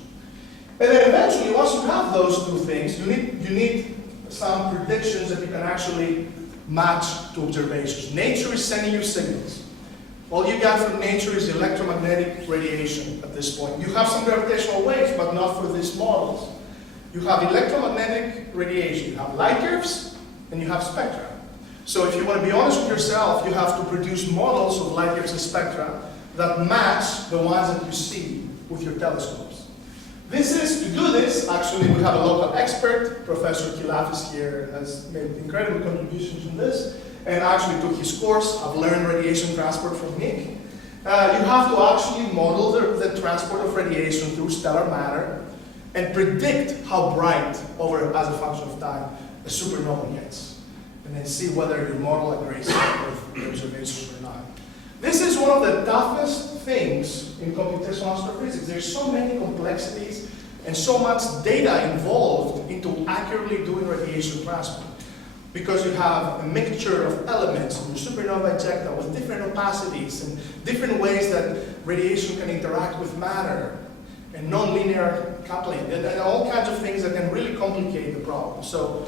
And then eventually, once you have those two things, you need some predictions that you can actually match to observations. Nature is sending you signals. All you got from nature is electromagnetic radiation at this point. You have some gravitational waves, but not for these models. You have electromagnetic radiation. You have light curves, and you have spectra. So if you want to be honest with yourself, you have to produce models of light curves and spectra that match the ones that you see with your telescopes. To do this, actually, we have a local expert. Professor Kilafis here has made incredible contributions in this, and actually took his course. I've learned radiation transport from Nick. You have to actually model the transport of radiation through stellar matter and predict how bright, as a function of time, a supernova gets, and then see whether your model agrees with the observations or not. This is one of the toughest things in computational astrophysics. There's so many complexities and so much data involved into accurately doing radiation transport, because you have a mixture of elements in your supernova ejecta with different opacities and different ways that radiation can interact with matter. and nonlinear coupling, and all kinds of things that can really complicate the problem. So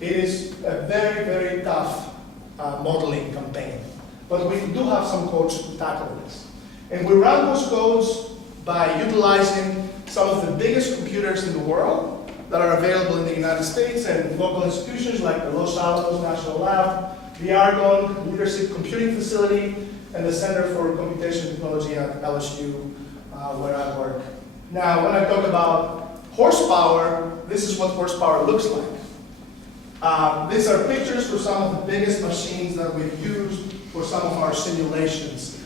it is a very, very tough modeling campaign. But we do have some codes to tackle this. And we run those codes by utilizing some of the biggest computers in the world that are available in the United States and local institutions like the Los Alamos National Lab, the Argonne Leadership Computing Facility, and the Center for Computation Technology at LSU, where I work. Now, when I talk about horsepower, this is what horsepower looks like. These are pictures for some of the biggest machines that we've used for some of our simulations.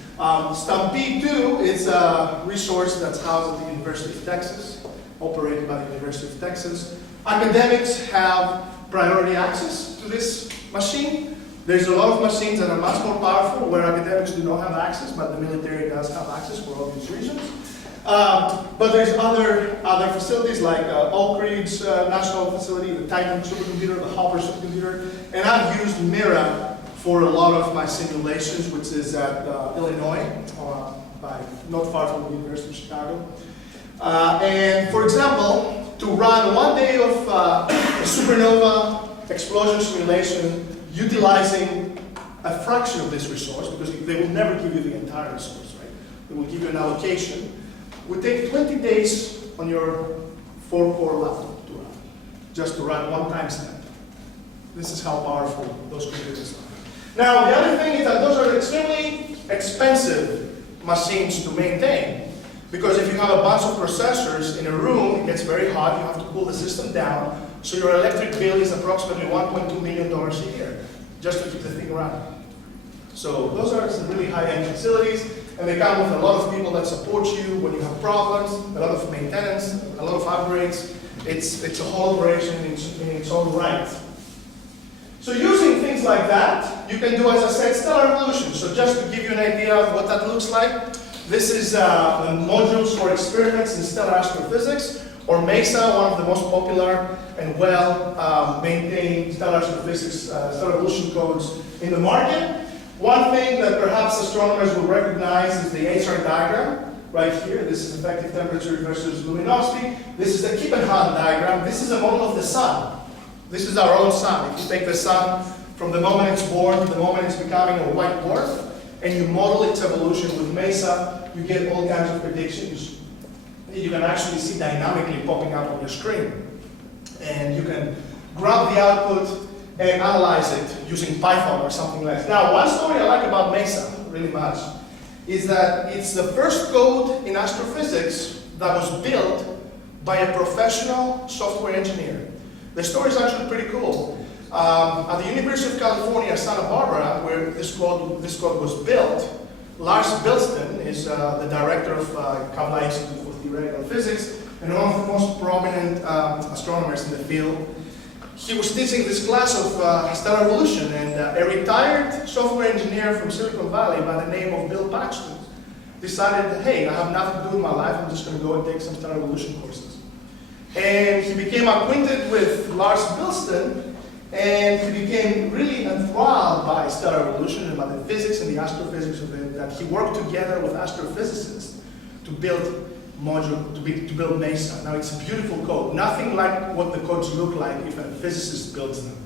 Stampede 2 is a resource that's housed at the University of Texas, operated by the University of Texas. Academics have priority access to this machine. There's a lot of machines that are much more powerful where academics do not have access, but the military does have access for obvious reasons. But there's other facilities like Oak Ridge National Facility, the Titan supercomputer, the Hopper supercomputer, and I've used Mira for a lot of my simulations, which is at Illinois, not far from the University of Chicago. And for example, to run 1 day of a supernova explosion simulation utilizing a fraction of this resource, because they will never give you the entire resource, right? They will give you an allocation. Would take 20 days on your 4-core laptop to run, just to run one time step. This is how powerful those computers are. Now, the other thing is that those are extremely expensive machines to maintain, because if you have a bunch of processors in a room, it gets very hot, you have to cool the system down, so your electric bill is approximately $1.2 million a year, just to keep the thing running. So those are some really high-end facilities, and they come with a lot of people that support you when you have problems, a lot of maintenance, a lot of upgrades. It's a whole operation in its own right. So using things like that, you can do, as I said, stellar evolution. So just to give you an idea of what that looks like, this is the modules for experiments in stellar astrophysics, or MESA, one of the most popular and well-maintained stellar astrophysics, stellar evolution codes in the market. One thing that perhaps astronomers will recognize is the HR diagram right here. This is effective temperature versus luminosity. This is the Kippenhahn diagram. This is a model of the sun. This is our own sun. If you take the sun from the moment it's born to the moment it's becoming a white dwarf, and you model its evolution with MESA, you get all kinds of predictions. You can actually see dynamically popping up on your screen. And you can grab the output and analyze it using Python or something like that. Now, one story I like about MESA really much is that it's the first code in astrophysics that was built by a professional software engineer. The story is actually pretty cool. At the University of California, Santa Barbara, where this code was built, Lars Bilsten is the director of Kavli Institute for Theoretical Physics and one of the most prominent astronomers in the field. He was teaching this class of stellar evolution, and a retired software engineer from Silicon Valley by the name of Bill Paxton decided, hey, I have nothing to do with my life, I'm just going to go and take some stellar evolution courses. And he became acquainted with Lars Bilsten, and he became really enthralled by stellar evolution and by the physics and the astrophysics of it, that he worked together with astrophysicists to build to build MESA. Now, it's a beautiful code. Nothing like what the codes look like if a physicist builds them.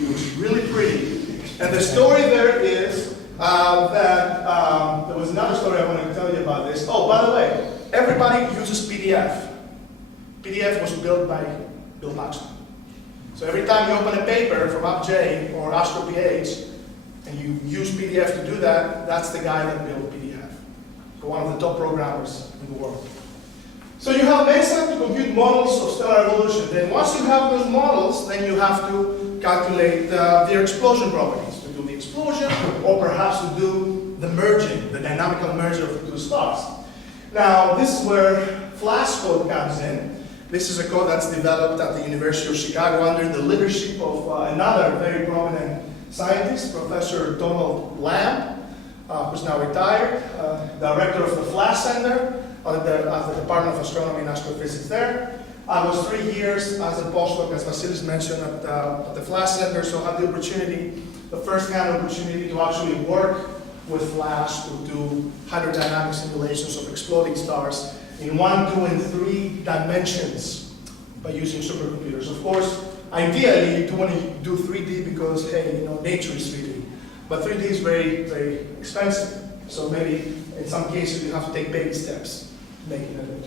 It was really pretty. And the story there is that there was another story I wanted to tell you about this. Oh, by the way, everybody uses PDF. PDF was built by Bill Paxton. So every time you open a paper from UpJ or AstroPH and you use PDF to do that, that's the guy that built PDF. So one of the top programmers in the world. So you have MESA to compute models of stellar evolution. Then once you have those models, then you have to calculate their explosion properties, to do the explosion, or perhaps to do the merging, the dynamical merger of the two stars. Now, this is where Flash code comes in. This is a code that's developed at the University of Chicago under the leadership of another very prominent scientist, Professor Donald Lamb, who's now retired, director of the Flash Center at the Department of Astronomy and Astrophysics there. I was 3 years as a postdoc, as Vasilis mentioned, at the Flash Center, so I had the opportunity, the first-hand opportunity to actually work with Flash to do hydrodynamic simulations of exploding stars. in 1, 2, and 3 dimensions by using supercomputers. Of course, ideally, you do want to do 3D because, hey, you know, nature is 3D. But 3D is very, very expensive. So maybe in some cases you have to take baby steps to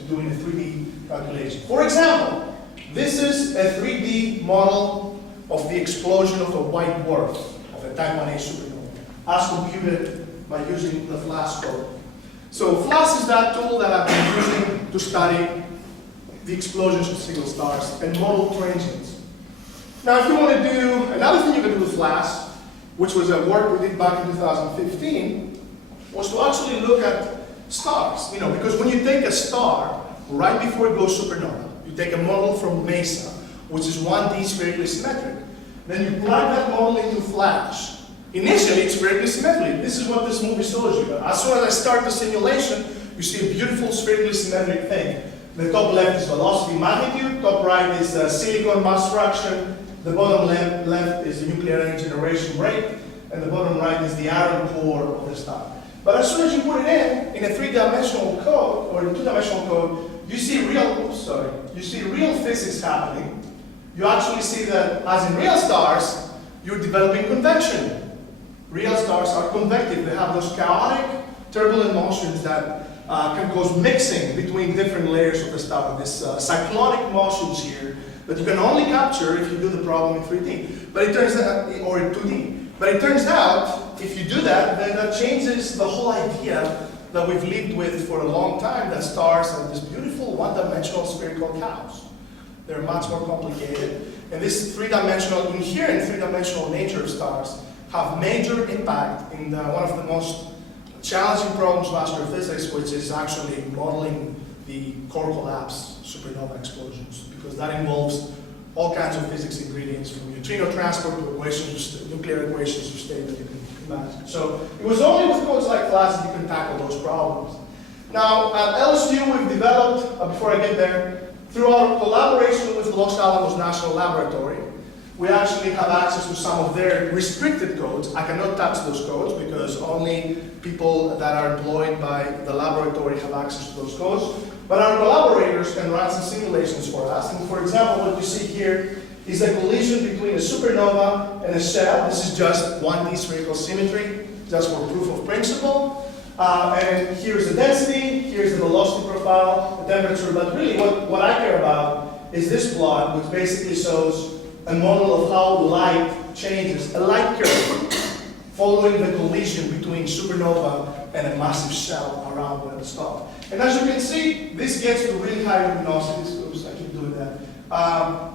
doing a 3D calculation. For example, this is a 3D model of the explosion of a white dwarf, of a type 1a supernova, as computed by using the FLAS code. So FLAS is that tool that I've been using to study the explosions of single stars and model transients. Now, if you want to do, another thing you can do with FLAS, which was a work we did back in 2015, was to actually look at stars. You know, because when you take a star right before it goes supernova, you take a model from MESA, which is 1D spherically symmetric. Then you plug that model into Flash. Initially, it's spherically symmetric. This is what this movie shows you. As soon as I start the simulation, you see a beautiful spherically symmetric thing. The top left is velocity magnitude, top right is silicon mass fraction, the bottom left is the nuclear energy generation rate, and the bottom right is the iron core of the star. But as soon as you put it in a 3-dimensional code, or a 2-dimensional code, you see real physics happening. You actually see that, as in real stars, you're developing convection. Real stars are convective. They have those chaotic, turbulent motions that can cause mixing between different layers of the star. This cyclonic motions here that you can only capture if you do the problem in 3D, but it turns out, or in 2D. But it turns out, if you do that, then that changes the whole idea that we've lived with for a long time, that stars are this beautiful one-dimensional spherical cows. They're much more complicated. And this three-dimensional, inherent three-dimensional nature of stars have major impact in one of the most challenging problems of astrophysics, which is actually modeling the core collapse supernova explosions, because that involves all kinds of physics ingredients, from neutrino transport to equations, nuclear equations to state that you can imagine. So it was only with codes like FLAS that you can tackle those problems. Now, at LSU, we've developed, before I get there, through our collaboration with Los Alamos National Laboratory, we actually have access to some of their restricted codes. I cannot touch those codes because only people that are employed by the laboratory have access to those codes. But our collaborators can run some simulations for us. And for example, what you see here is a collision between a supernova and a shell. This is just 1D spherical symmetry, just for proof of principle. And here's the density, here's the velocity profile, the temperature. But really what I care about is this plot, which basically shows a model of how light changes, a light curve, following the collision between supernova and a massive shell around the star. And as you can see, this gets to really high luminosities. Oops, I keep doing that.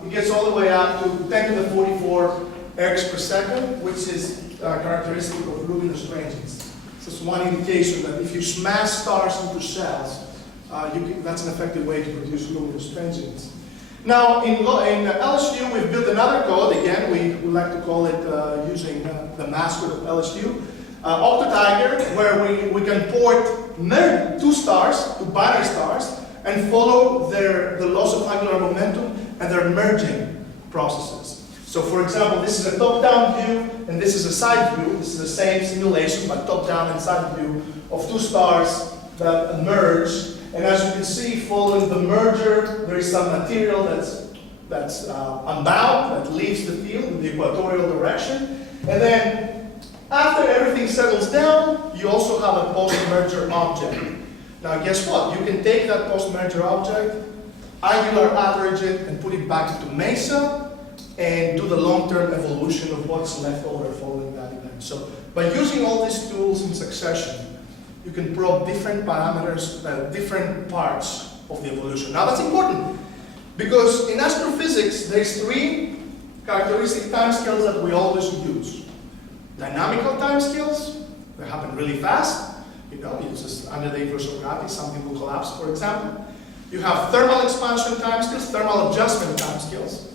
It gets all the way up to 10 to the 44 ergs per second, which is characteristic of luminous transients. So it's one indication that if you smash stars into shells, that's an effective way to produce luminous transients. Now, in LSU, we've built another code. Again, we like to call it, using the mascot of LSU, OctoTiger, where we can port two stars, two binary stars, and follow the loss of angular momentum and their merging processes. So, for example, this is a top-down view, and this is a side view. This is the same simulation, but top-down and side view of two stars that merge. And as you can see, following the merger, there is some material that's unbound, that leaves the field in the equatorial direction. And then, after everything settles down, you also have a post-merger object. Now, guess what? You can take that post-merger object, angular average it, and put it back into MESA, and do the long-term evolution of what's left over following that event. So, by using all these tools in succession, you can probe different parameters, different parts of the evolution. Now that's important, because in astrophysics, there's three characteristic timescales that we always use. Dynamical timescales, they happen really fast. You know, it's just under the influence of gravity, something will collapse, for example. You have thermal expansion timescales, thermal adjustment timescales,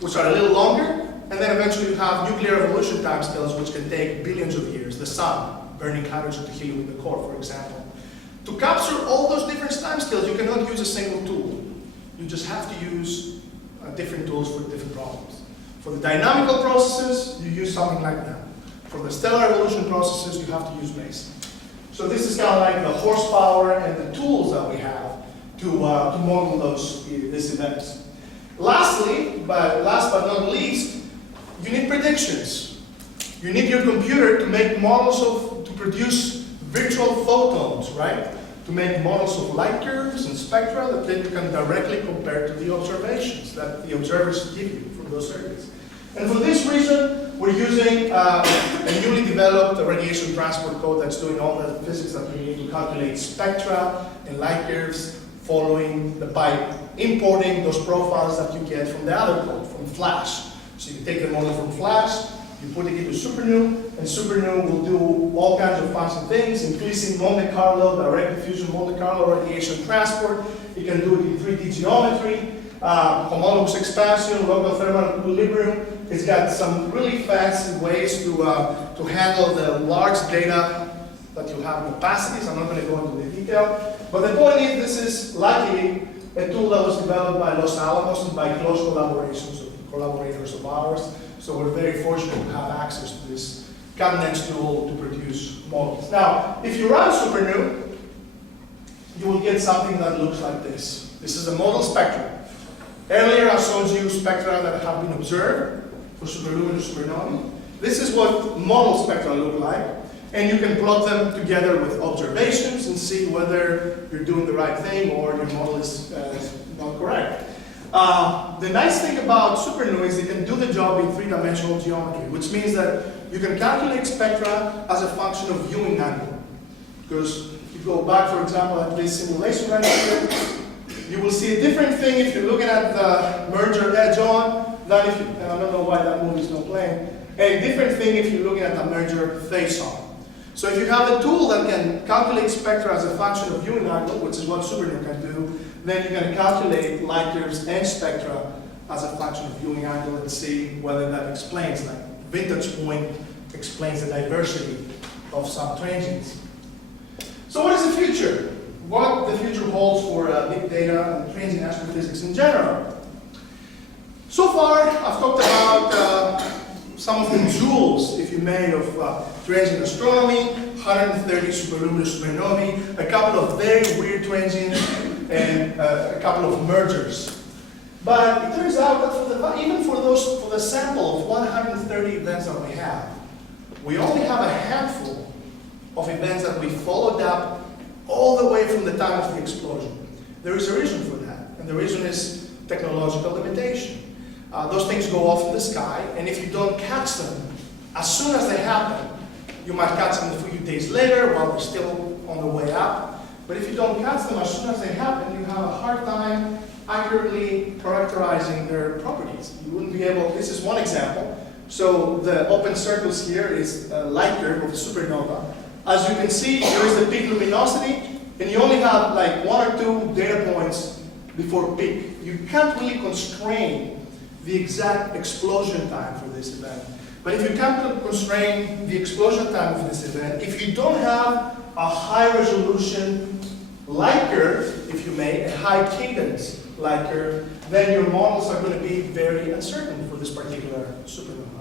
which are a little longer. And then eventually you have nuclear evolution timescales, which can take billions of years. The sun, burning hydrogen to helium in the core, for example. To capture all those different timescales, you cannot use a single tool. You just have to use different tools for different problems. For the dynamical processes, you use something like that. For the stellar evolution processes, you have to use MESA. So this is kind of like the horsepower and the tools that we have to model these events. Lastly, last but not least, you need predictions. You need your computer to make models to produce virtual photons, right? To make models of light curves and spectra that then you can directly compare to the observations that the observers give you from those surveys. And for this reason, we're using a newly developed radiation transport code that's doing all the physics that we need to calculate spectra and light curves by importing those profiles that you get from the other code, from Flash. So you take the model from Flash, you put it into SuperNu, and SuperNu will do all kinds of fancy things, increasing Monte Carlo, direct diffusion Monte Carlo radiation transport. You can do it in 3D geometry, homologous expansion, local thermal equilibrium. It's got some really fancy ways to handle the large data that you have in capacities. I'm not going to go into the detail. But the point is, this is luckily a tool that was developed by Los Alamos and by close collaborators of ours. So we're very fortunate to have access to this cutting-edge tool to produce models. Now, if you run SuperNu, you will get something that looks like this. This is a model spectrum. Earlier, I showed you spectra that have been observed for superluminous supernovae. This is what model spectra look like. And you can plot them together with observations and see whether you're doing the right thing or your model is not correct. The nice thing about SuperNu is it can do the job in three-dimensional geometry, which means that you can calculate spectra as a function of viewing angle. Because if you go back, for example, at this simulation right here, you will see a different thing if you're looking at the merger edge on than if you, I don't know why that movie is not playing, a different thing if you're looking at the merger face on. So if you have a tool that can calculate spectra as a function of viewing angle, which is what SuperNu can do, then you can calculate light curves and spectra as a function of viewing angle and see whether that explains, like vintage point explains the diversity of some transients. So what is the future? What the future holds for big data and transient astrophysics in general? So far, I've talked about some of the jewels, if you may, of transient astronomy, 130 superluminous supernovae, a couple of very weird transients, and a couple of mergers. But it turns out that even for the sample of 130 events that we have, we only have a handful of events that we followed up all the way from the time of the explosion. There is a reason for that, and the reason is technological limitation. Those things go off in the sky, and if you don't catch them as soon as they happen, you might catch them a few days later while they're still on the way up. But if you don't catch them as soon as they happen, you have a hard time accurately characterizing their properties. You wouldn't be able, this is one example. So the open circles here is a light curve of a supernova. As you can see, there is the peak luminosity, and you only have like 1 or 2 data points before peak. You can't really constrain the exact explosion time for this event. But if you can't constrain the explosion time of this event, if you don't have a high resolution light curve, if you may, a high cadence light curve, then your models are going to be very uncertain for this particular supernova.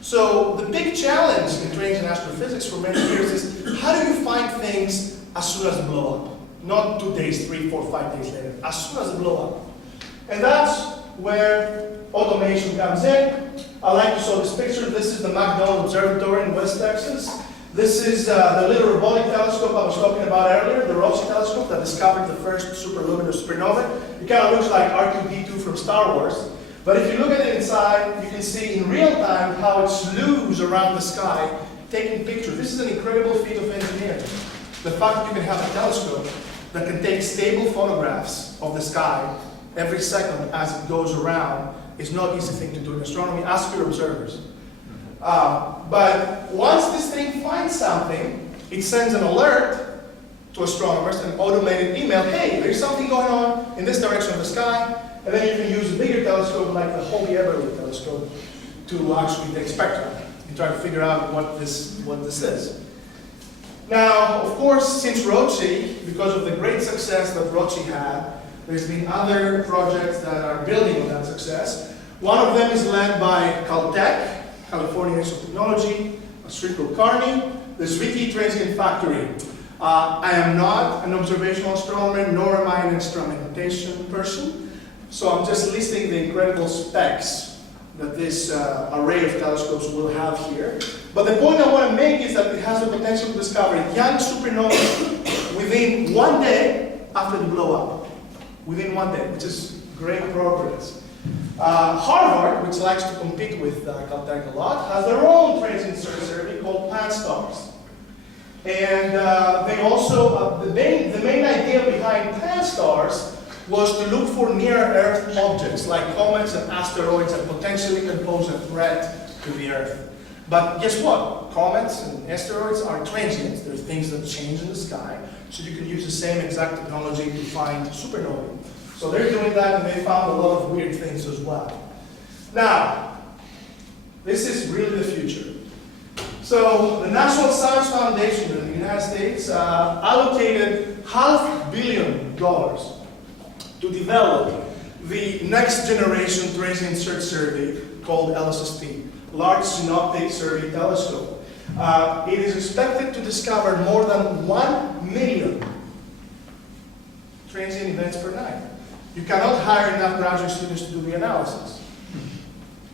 So the big challenge in transient astrophysics for many years is how do you find things as soon as they blow up? Not 2 days, 3, 4, 5 days later, as soon as they blow up. And that's where automation comes in. I like to show this picture. This is the McDonald Observatory in West Texas. This is the little robotic telescope I was talking about earlier, the Rossi telescope that discovered the first superluminous supernova. It kind of looks like R2-D2 from Star Wars. But if you look at it inside, you can see in real time how it slews around the sky, taking pictures. This is an incredible feat of engineering. The fact that you can have a telescope that can take stable photographs of the sky every second as it goes around is not an easy thing to do in astronomy. Ask your observers. But once this thing finds something, it sends an alert to astronomers, an automated email, hey, there's something going on in this direction of the sky, and then you can use a bigger telescope like the Hobby-Everly telescope to actually take spectra and try to figure out what this is. Now, of course, since Rossi, because of the great success that Rossi had, there's been other projects that are building on that success. One of them is led by Caltech, California Institute of Technology, a street called Kearney, the Zwicky Transient Factory. I am not an observational astronomer, nor am I an instrumentation person. So I'm just listing the incredible specs that this array of telescopes will have here. But the point I want to make is that it has the potential to discover young supernovae within 1 day after they blow up. Within 1 day, which is great progress. Harvard, which likes to compete with Caltech a lot, has their own transient search survey called Pan-STARRS. And they also, the main idea behind Pan-STARRS was to look for near-Earth objects like comets and asteroids that potentially can pose a threat to the Earth. But guess what? Comets and asteroids are transient. There's things that change in the sky. So you can use the same exact technology to find supernovae. So they're doing that, and they found a lot of weird things as well. Now, this is really the future. So the National Science Foundation in the United States allocated $500 million to develop the next generation transient search survey called LSST, Large Synoptic Survey Telescope. It is expected to discover more than 1 million transient events per night. You cannot hire enough graduate students to do the analysis.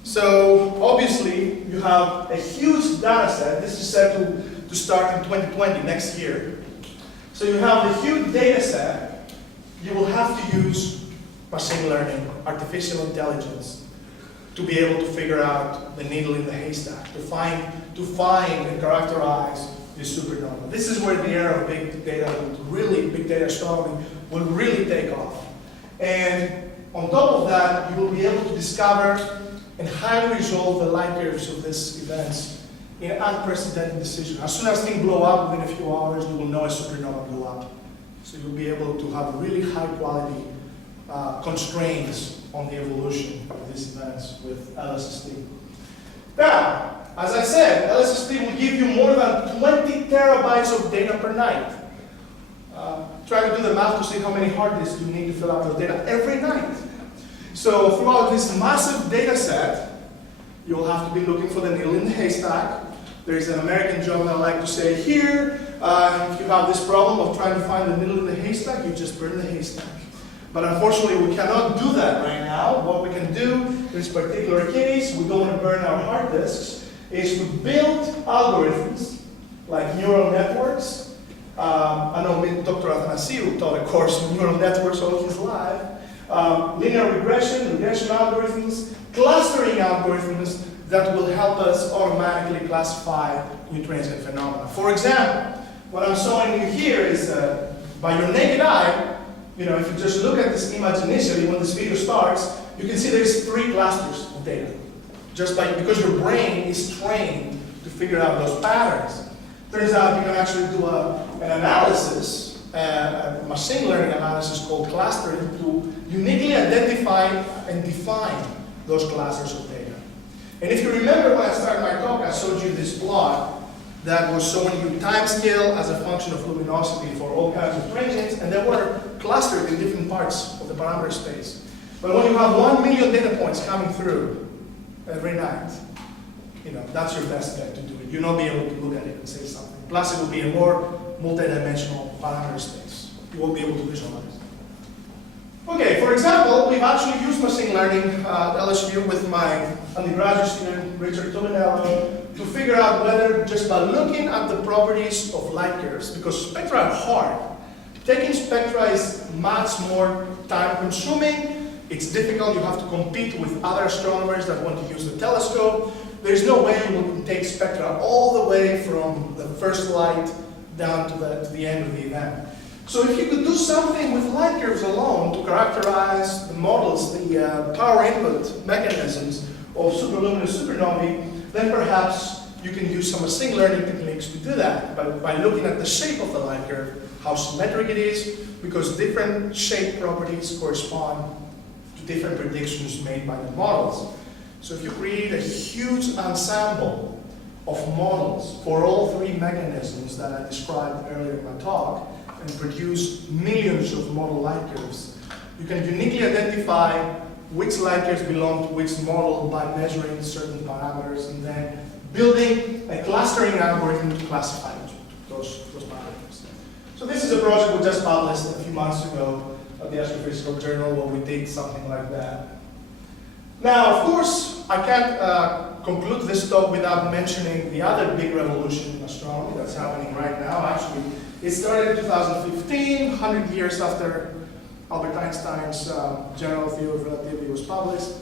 So obviously you have a huge data set. This is set to start in 2020, next year. So you have a huge data set. You will have to use machine learning, artificial intelligence, to be able to figure out the needle in the haystack, to find and characterize the supernova. This is where the era of big data, big data astronomy, will really take off. And on top of that, you will be able to discover and highly resolve the light curves of these events in an unprecedented decision. As soon as things blow up, within a few hours, you will know a supernova blew up. So you'll be able to have really high quality constraints on the evolution of these events with LSST. Now, as I said, LSST will give you more than 20 terabytes of data per night. Try to do the math to see how many hard disks you need to fill out those data every night. So throughout this massive data set, you'll have to be looking for the needle in the haystack. There's an American joke that I like to say here, if you have this problem of trying to find the needle in the haystack, you just burn the haystack. But unfortunately, we cannot do that right now. What we can do in this particular case, we don't want to burn our hard disks, is to build algorithms like neural networks. I know Dr. Athanasiou taught a course on neural networks all his life. Linear regression algorithms, clustering algorithms that will help us automatically classify new transient phenomena. For example, what I'm showing you here is by your naked eye, if you just look at this image initially when this video starts, you can see there's 3 clusters of data. Because your brain is trained to figure out those patterns. Turns out you can actually do an analysis, a machine learning analysis called clustering, to uniquely identify and define those clusters of data. And if you remember when I started my talk, I showed you this plot that was showing you time scale as a function of luminosity for all kinds of transients, and they were clustered in different parts of the parameter space. But when you have 1 million data points coming through every night, that's your best bet to do it. You'll not be able to look at it and say something. Plus, it will be a more multidimensional parameter space. You won't be able to visualize. Okay, for example, we've actually used machine learning at LSU with my undergraduate student, Richard Tominello, to figure out whether just by looking at the properties of light curves, because spectra are hard, taking spectra is much more time-consuming. It's difficult. You have to compete with other astronomers that want to use the telescope. There's no way you can take spectra all the way from the first light down to the end of the event. So if you could do something with light curves alone to characterize the models, the power input mechanisms of superluminous supernovae, then perhaps you can use some machine learning techniques to do that by looking at the shape of the light curve, how symmetric it is, because different shape properties correspond to different predictions made by the models. So if you create a huge ensemble of models for all 3 mechanisms that I described earlier in my talk, and produce millions of model light curves, you can uniquely identify which light curves belong to which model by measuring certain parameters and then building a clustering algorithm to classify those parameters. is a project we just published a few months ago at the Astrophysics Journal where we did something like that. Now, of course, I can't conclude this talk without mentioning the other big revolution in astronomy that's happening right now. Actually, it started in 2015, 100 years after Albert Einstein's general theory of relativity was published.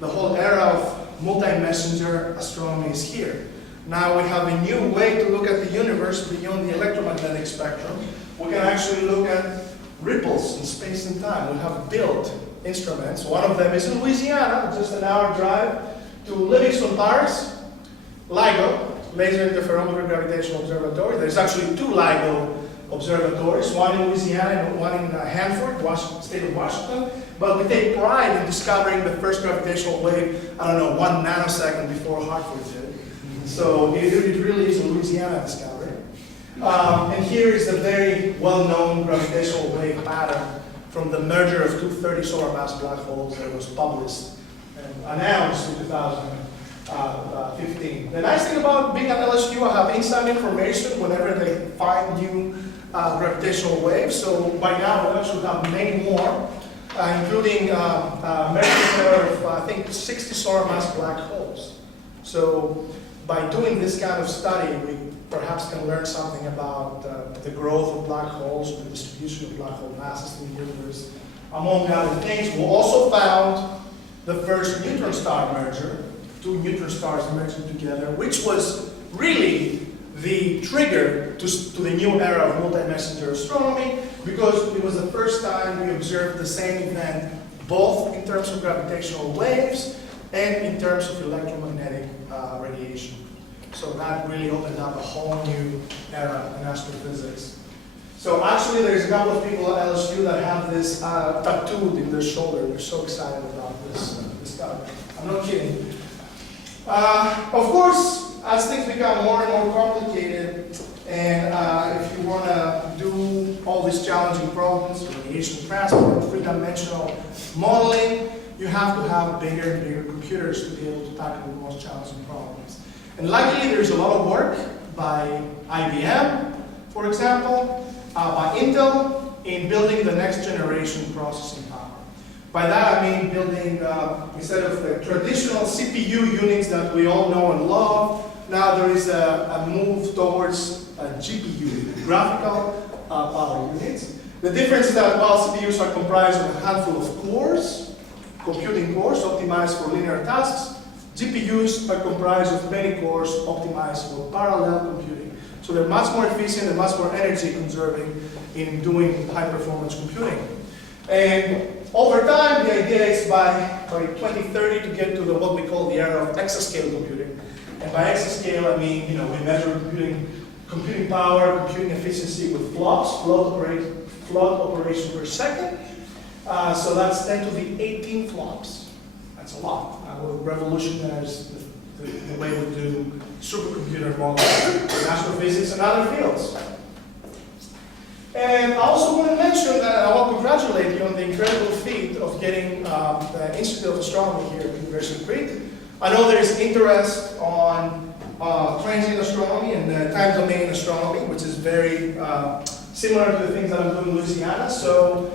The whole era of multi-messenger astronomy is here. Now we have a new way to look at the universe beyond the electromagnetic spectrum. We can actually look at ripples in space and time. We have built instruments. One of them is in Louisiana, just an hour drive to Livingston, Paris. LIGO, Laser Interferometer Gravitational Observatory. There's actually two LIGO observatories, one in Louisiana and one in Hanford, state of Washington. But we take pride in discovering the first gravitational wave, I don't know, 1 nanosecond before Hartford did. So it really is a Louisiana discovery. And here is the very well-known gravitational wave pattern from the merger of two 30 solar mass black holes that was published and announced in 2015. The nice thing about being at LSU, I have inside information whenever they find new gravitational waves. So by now we actually have many more, including a pair of, I think, 60 solar mass black holes. So by doing this kind of study, we perhaps can learn something about the growth of black holes, the distribution of black hole masses in the universe, among other things. We also found the first neutron star merger, two neutron stars merging together, which was really the trigger to the new era of multi-messenger astronomy, because it was the first time we observed the same event, both in terms of gravitational waves and in terms of electromagnetic radiation. So that really opened up a whole new era in astrophysics. So actually there's a couple of people at LSU that have this tattooed in their shoulder. They're so excited about this stuff. I'm not kidding. Of course, as things become more and more complicated, and if you want to do all these challenging problems, radiation transport, three-dimensional modeling, you have to have bigger and bigger computers to be able to tackle the most challenging problems. And luckily, there's a lot of work by IBM, for example, by Intel, in building the next generation processing power. By that I mean building, instead of the traditional CPU units that we all know and love, now there is a move towards GPU, graphical power units. The difference is that while CPUs are comprised of a handful of cores, computing cores optimized for linear tasks, GPUs are comprised of many cores optimized for parallel computing. So they're much more efficient and much more energy conserving in doing high performance computing. And over time, the idea is by 2030 to get to what we call the era of exascale computing. And by exascale, I mean, we measure computing power, computing efficiency with flops, float operation per second. So that's 10 to the 18 flops. That's a lot. Will revolutionize the way we do supercomputer modeling in astrophysics and other fields. And I also want to mention that I want to congratulate you on the incredible feat of getting the Institute of Astronomy here at the University of Crete. I know there is interest on transient astronomy and time domain astronomy, which is very similar to the things that I'm doing in Louisiana. So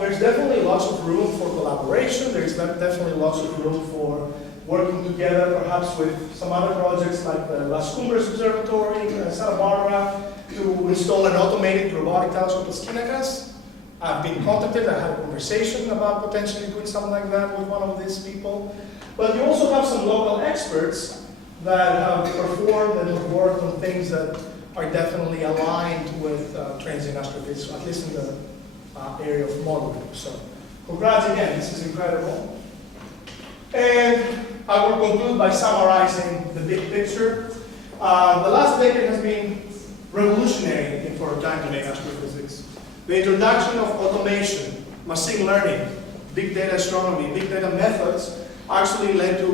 there's definitely lots of room for collaboration. There's definitely lots of room for working together, perhaps with some other projects like the Las Cumbres Observatory in Santa Barbara to install an automated robotic telescope at Skinnacus. I've been contacted. I had a conversation about potentially doing something like that with one of these people. But you also have some local experts that have performed and have worked on things that are definitely aligned with transient astrophysics, at least in the area of modeling. So, congrats again, this is incredible. And I will conclude by summarizing the big picture. The last decade has been revolutionary for time domain astrophysics. The introduction of automation, machine learning, big data astronomy, big data methods actually led to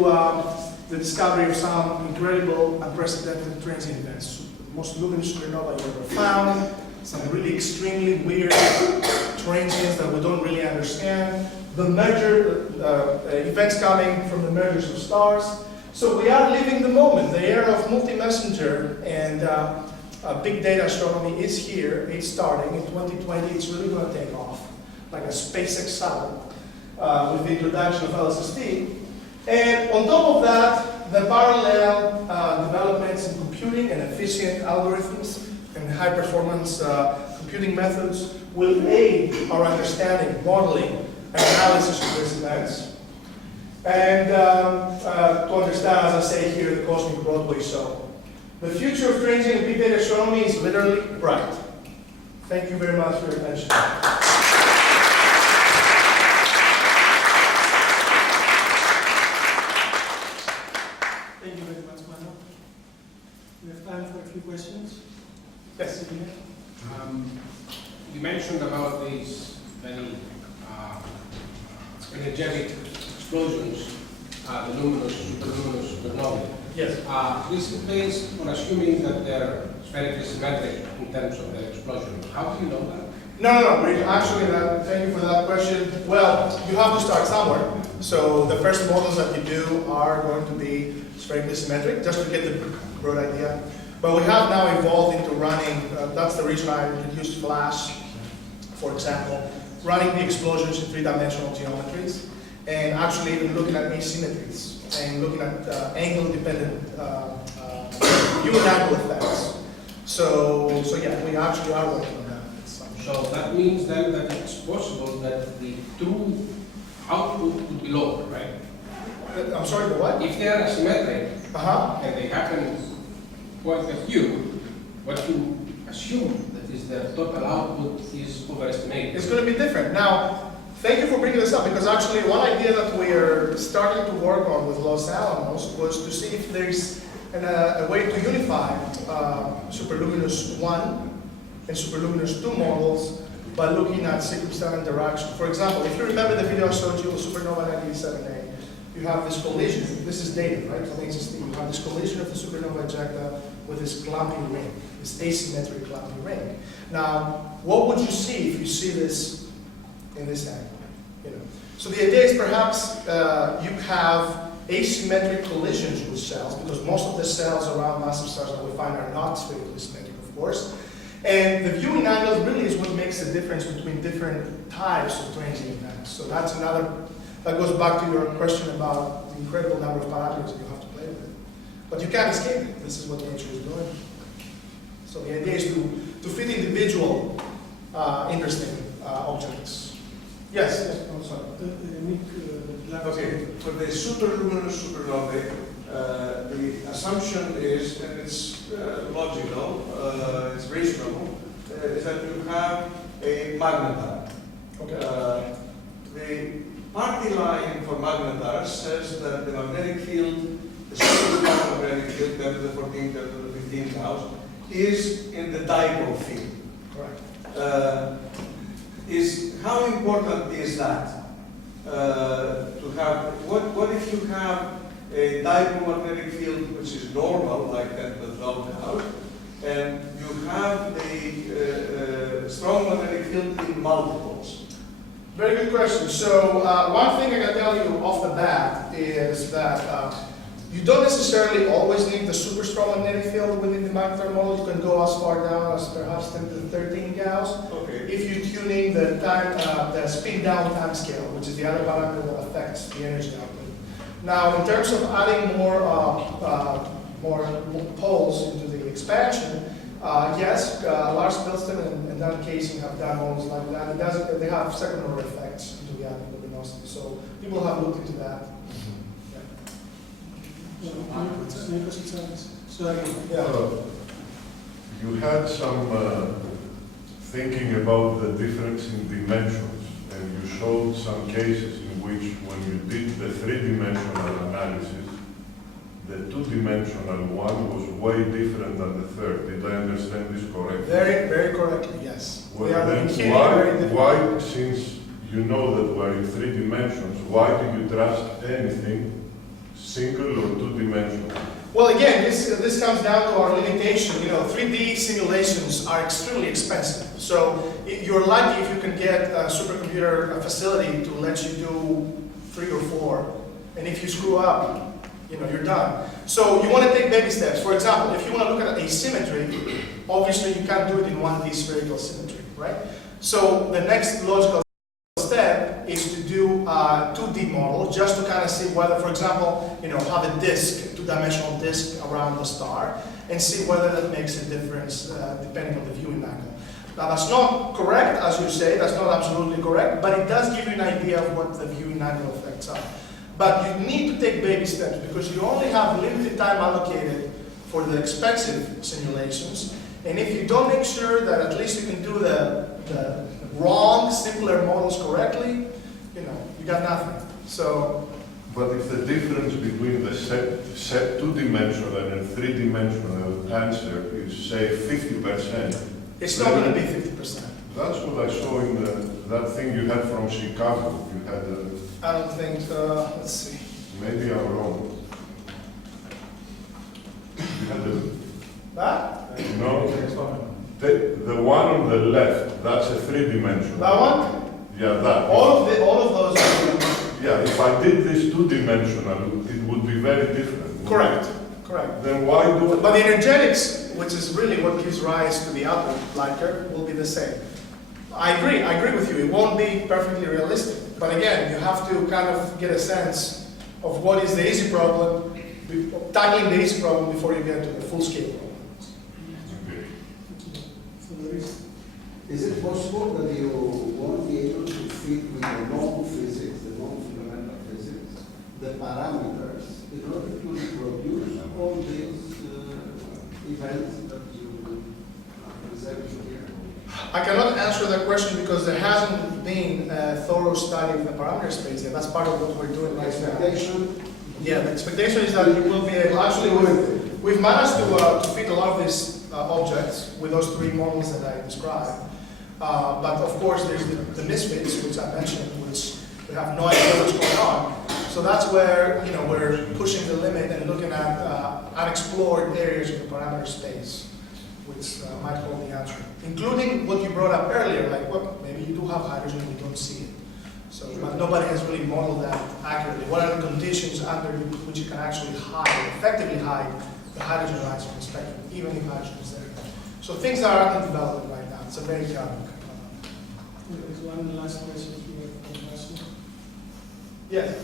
the discovery of some incredible, unprecedented transient events. Most luminous supernova you ever found, some really extremely weird transients that we don't really understand, the merger, events coming from the mergers of stars. So we are living the moment, the era of multi-messenger, and big data astronomy is here. It's starting in 2020. It's really going to take off, like a SpaceX satellite, with the introduction of LSST. And on top of that, the parallel developments in computing and efficient algorithms and high-performance computing methods will aid our understanding, modeling, and analysis of these events. And to understand, as I say here, the cosmic Broadway show. The future of transient and big data astronomy is literally bright. Thank you very much for your attention. Thank you very much, Mano. We have time for a few questions. Yes. You mentioned about these very energetic explosions, the luminous, superluminous, supernovae. Yes. This is based on assuming that they're spherically symmetric in terms of their explosion. How do you know that? No. Actually, thank you for that question. Well, you have to start somewhere. So the first models that you do are going to be spherically symmetric, just to get the broad idea. But we have now evolved into running, that's the reason I introduced Flash, for example, running the explosions in three-dimensional geometries, and actually even looking at asymmetries, and looking at angle-dependent unit angle effects. So yeah, we actually are working on that. So that means then that it's possible that the true output would be lower, right? I'm sorry, the what? If they are asymmetric and they happen quite a few, what you assume that is their total output is overestimated. It's going to be different. Now, thank you for bringing this up, because actually one idea that we are starting to work on with Los Alamos was to see if there's a way to unify superluminous 1 and superluminous 2 models by looking at circumstantial interaction. For example, if you remember the video I showed you of supernova 987A, you have this collision. This is data, right, from HST. You have this collision of the supernova ejecta with this clumping ring, this asymmetric clumping ring. Now, what would you see if you see this in this angle? You know? So the idea is perhaps you have asymmetric collisions with cells, because most of the cells around massive stars that we find are not spherically symmetric, of course. And the viewing angle really is what makes the difference between different types of transient events. So that's another, that goes back to your question about the incredible number of parameters that you have to play with. But you can't escape it. This is what nature is doing. So the idea is to fit individual interesting objects. Yes. Oh, sorry. Nick, Okay, for the superluminous supernovae, the assumption is, and it's logical, it's reasonable, is that you have a magnetar. Okay. The party line for magnetars says that the magnetic field, the superstar magnetic field, 10 to the 14, 10 to the 15 Gauss, is in the dipole field. Correct. How important is that? To have, what if you have a dipole magnetic field which is normal, like 10 to the 12 Gauss, and you have the strong magnetic field in multiples? Very good question. So one thing I can tell you off the bat is that you don't necessarily always need the super strong magnetic field within the magnetar model. You can go as far down as perhaps 10 to the 13 Gauss. Okay. If you tune in the time, the spin down time scale, which is the other parameter that affects the energy output. Now, in terms of adding more poles into the expansion, yes, Lars Bilston and Dan Casey have done models like that. They have second order effects into the atomic luminosity. So people have looked into that. Sorry. Yeah. You had some thinking about the difference in dimensions, and you showed some cases in which, when you did the three-dimensional analysis, the two-dimensional one was way different than the third. Did I understand this correctly? Very, very correctly, yes. Well, They are then very different. why, since you know that we're in three dimensions, why do you trust anything single or two-dimensional? Well, again, this comes down to our limitation. You know, 3D simulations are extremely expensive. So you're lucky if you can get a supercomputer facility to let you do 3 or 4. And if you screw up, you know, you're done. So you want to take baby steps. For example, if you want to look at asymmetry, obviously you can't do it in 1D spherical symmetry, right? So the next logical step is to do a 2D model, just to kind of see whether, for example, have a disk, two-dimensional disk around the star, and see whether that makes a difference depending on the viewing angle. Now that's not correct, as you say, that's not absolutely correct, but it does give you an idea of what the viewing angle effects are. But you need to take baby steps because you only have limited time allocated for the expensive simulations, and if you don't make sure that at least you can do the wrong, simpler models correctly, you got nothing. So. But if the difference between the set two-dimensional and a three-dimensional answer is, say, 50%. It's not going to be 50%. That's what I saw in that thing you had from Chicago. You had I don't think, let's see. Maybe I'm wrong. You had That? no, the one on the left, that's a three-dimensional. That one? Yeah, that. All of those are Yeah, if I did this two-dimensional, it would be very different. correct. Then why do But the energetics, which is really what gives rise to the output light curve, will be the same. I agree with you. It won't be perfectly realistic. But again, you have to kind of get a sense of what is the easy problem, tackling the easy problem before you get to the full-scale problem. Is it possible that you won't be able to fit with the normal physics, the non-fundamental physics, the parameters in order to reproduce all these events that you are presenting here? I cannot answer that question because there hasn't been a thorough study of the parameter space yet. That's part of what we're doing right now. Expectation? Yeah, the expectation is that you will be able, actually we've managed to fit a lot of these objects with those three models that I described. But of course there's the misfits, which I mentioned, which we have no idea what's going on. So that's where we're pushing the limit and looking at unexplored areas of the parameter space, which might hold the answer. Including what you brought up earlier, like maybe you do have hydrogen and you don't see it. So, but nobody has really modeled that accurately. What are the conditions under which you can actually effectively hide the hydrogen lines from the spectrum, even if hydrogen is there? So things are under development right now. It's a very chaotic. There's one last question here from Manos. Yes.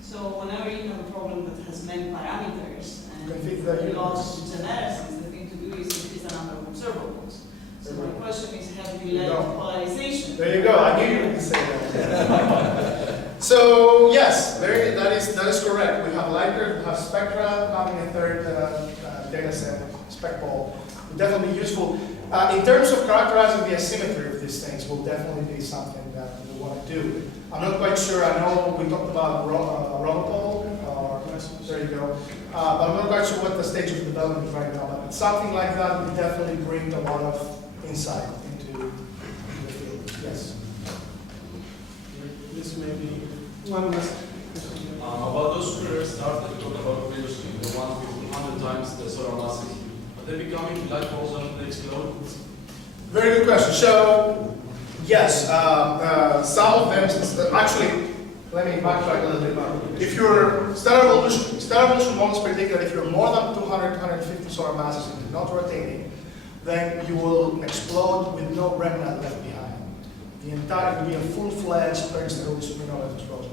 So whenever you have a problem that has many parameters You can fit that and in. lots of generics, the thing to do is increase the number of observables. So my question is, have you There you let go. polarization? There you go. I knew you would say that. So yes, that is correct. We have light curve, we have spectra, having a third data set, spec ball, would definitely be useful. In terms of characterizing the asymmetry of these things, will definitely be something that we want to do. I'm not quite sure. I know we talked about Robopol, there you go. But I'm not quite sure what the stage of development is right now. But something like that would definitely bring a lot of insight into the field. Yes. This may be one last question. About those superior stars that you talked about previously, the ones with 100 times the solar mass, are they becoming black holes when they explode? Very good question. So, yes, some of them, actually, let me backtrack a little bit. If your stellar evolution models predict that if you're more than 200, 150 solar masses and you're not rotating, then you will explode with no remnant left behind. The entire will be a full-fledged peristellar supernova explosion.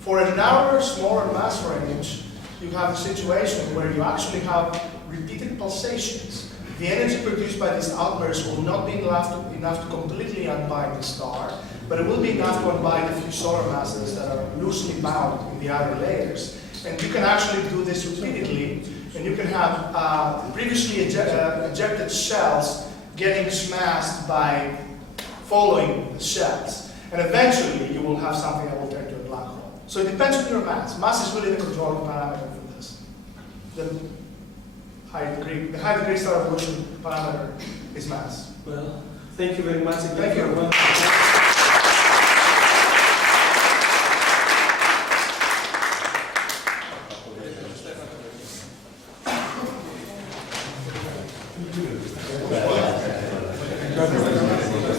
For a narrower, smaller mass range, you have a situation where you actually have repeated pulsations. The energy produced by these outbursts will not be enough to completely unbind the star, but it will be enough to unbind a few solar masses that are loosely bound in the outer layers. And you can actually do this repeatedly, and you can have previously ejected shells getting smashed by following the shells. And eventually you will have something that will turn to a black hole. So it depends on your mass. Mass is really the controlling parameter for this. The high degree stellar evolution parameter is mass. Well, thank you very much. Thank you. Thank you.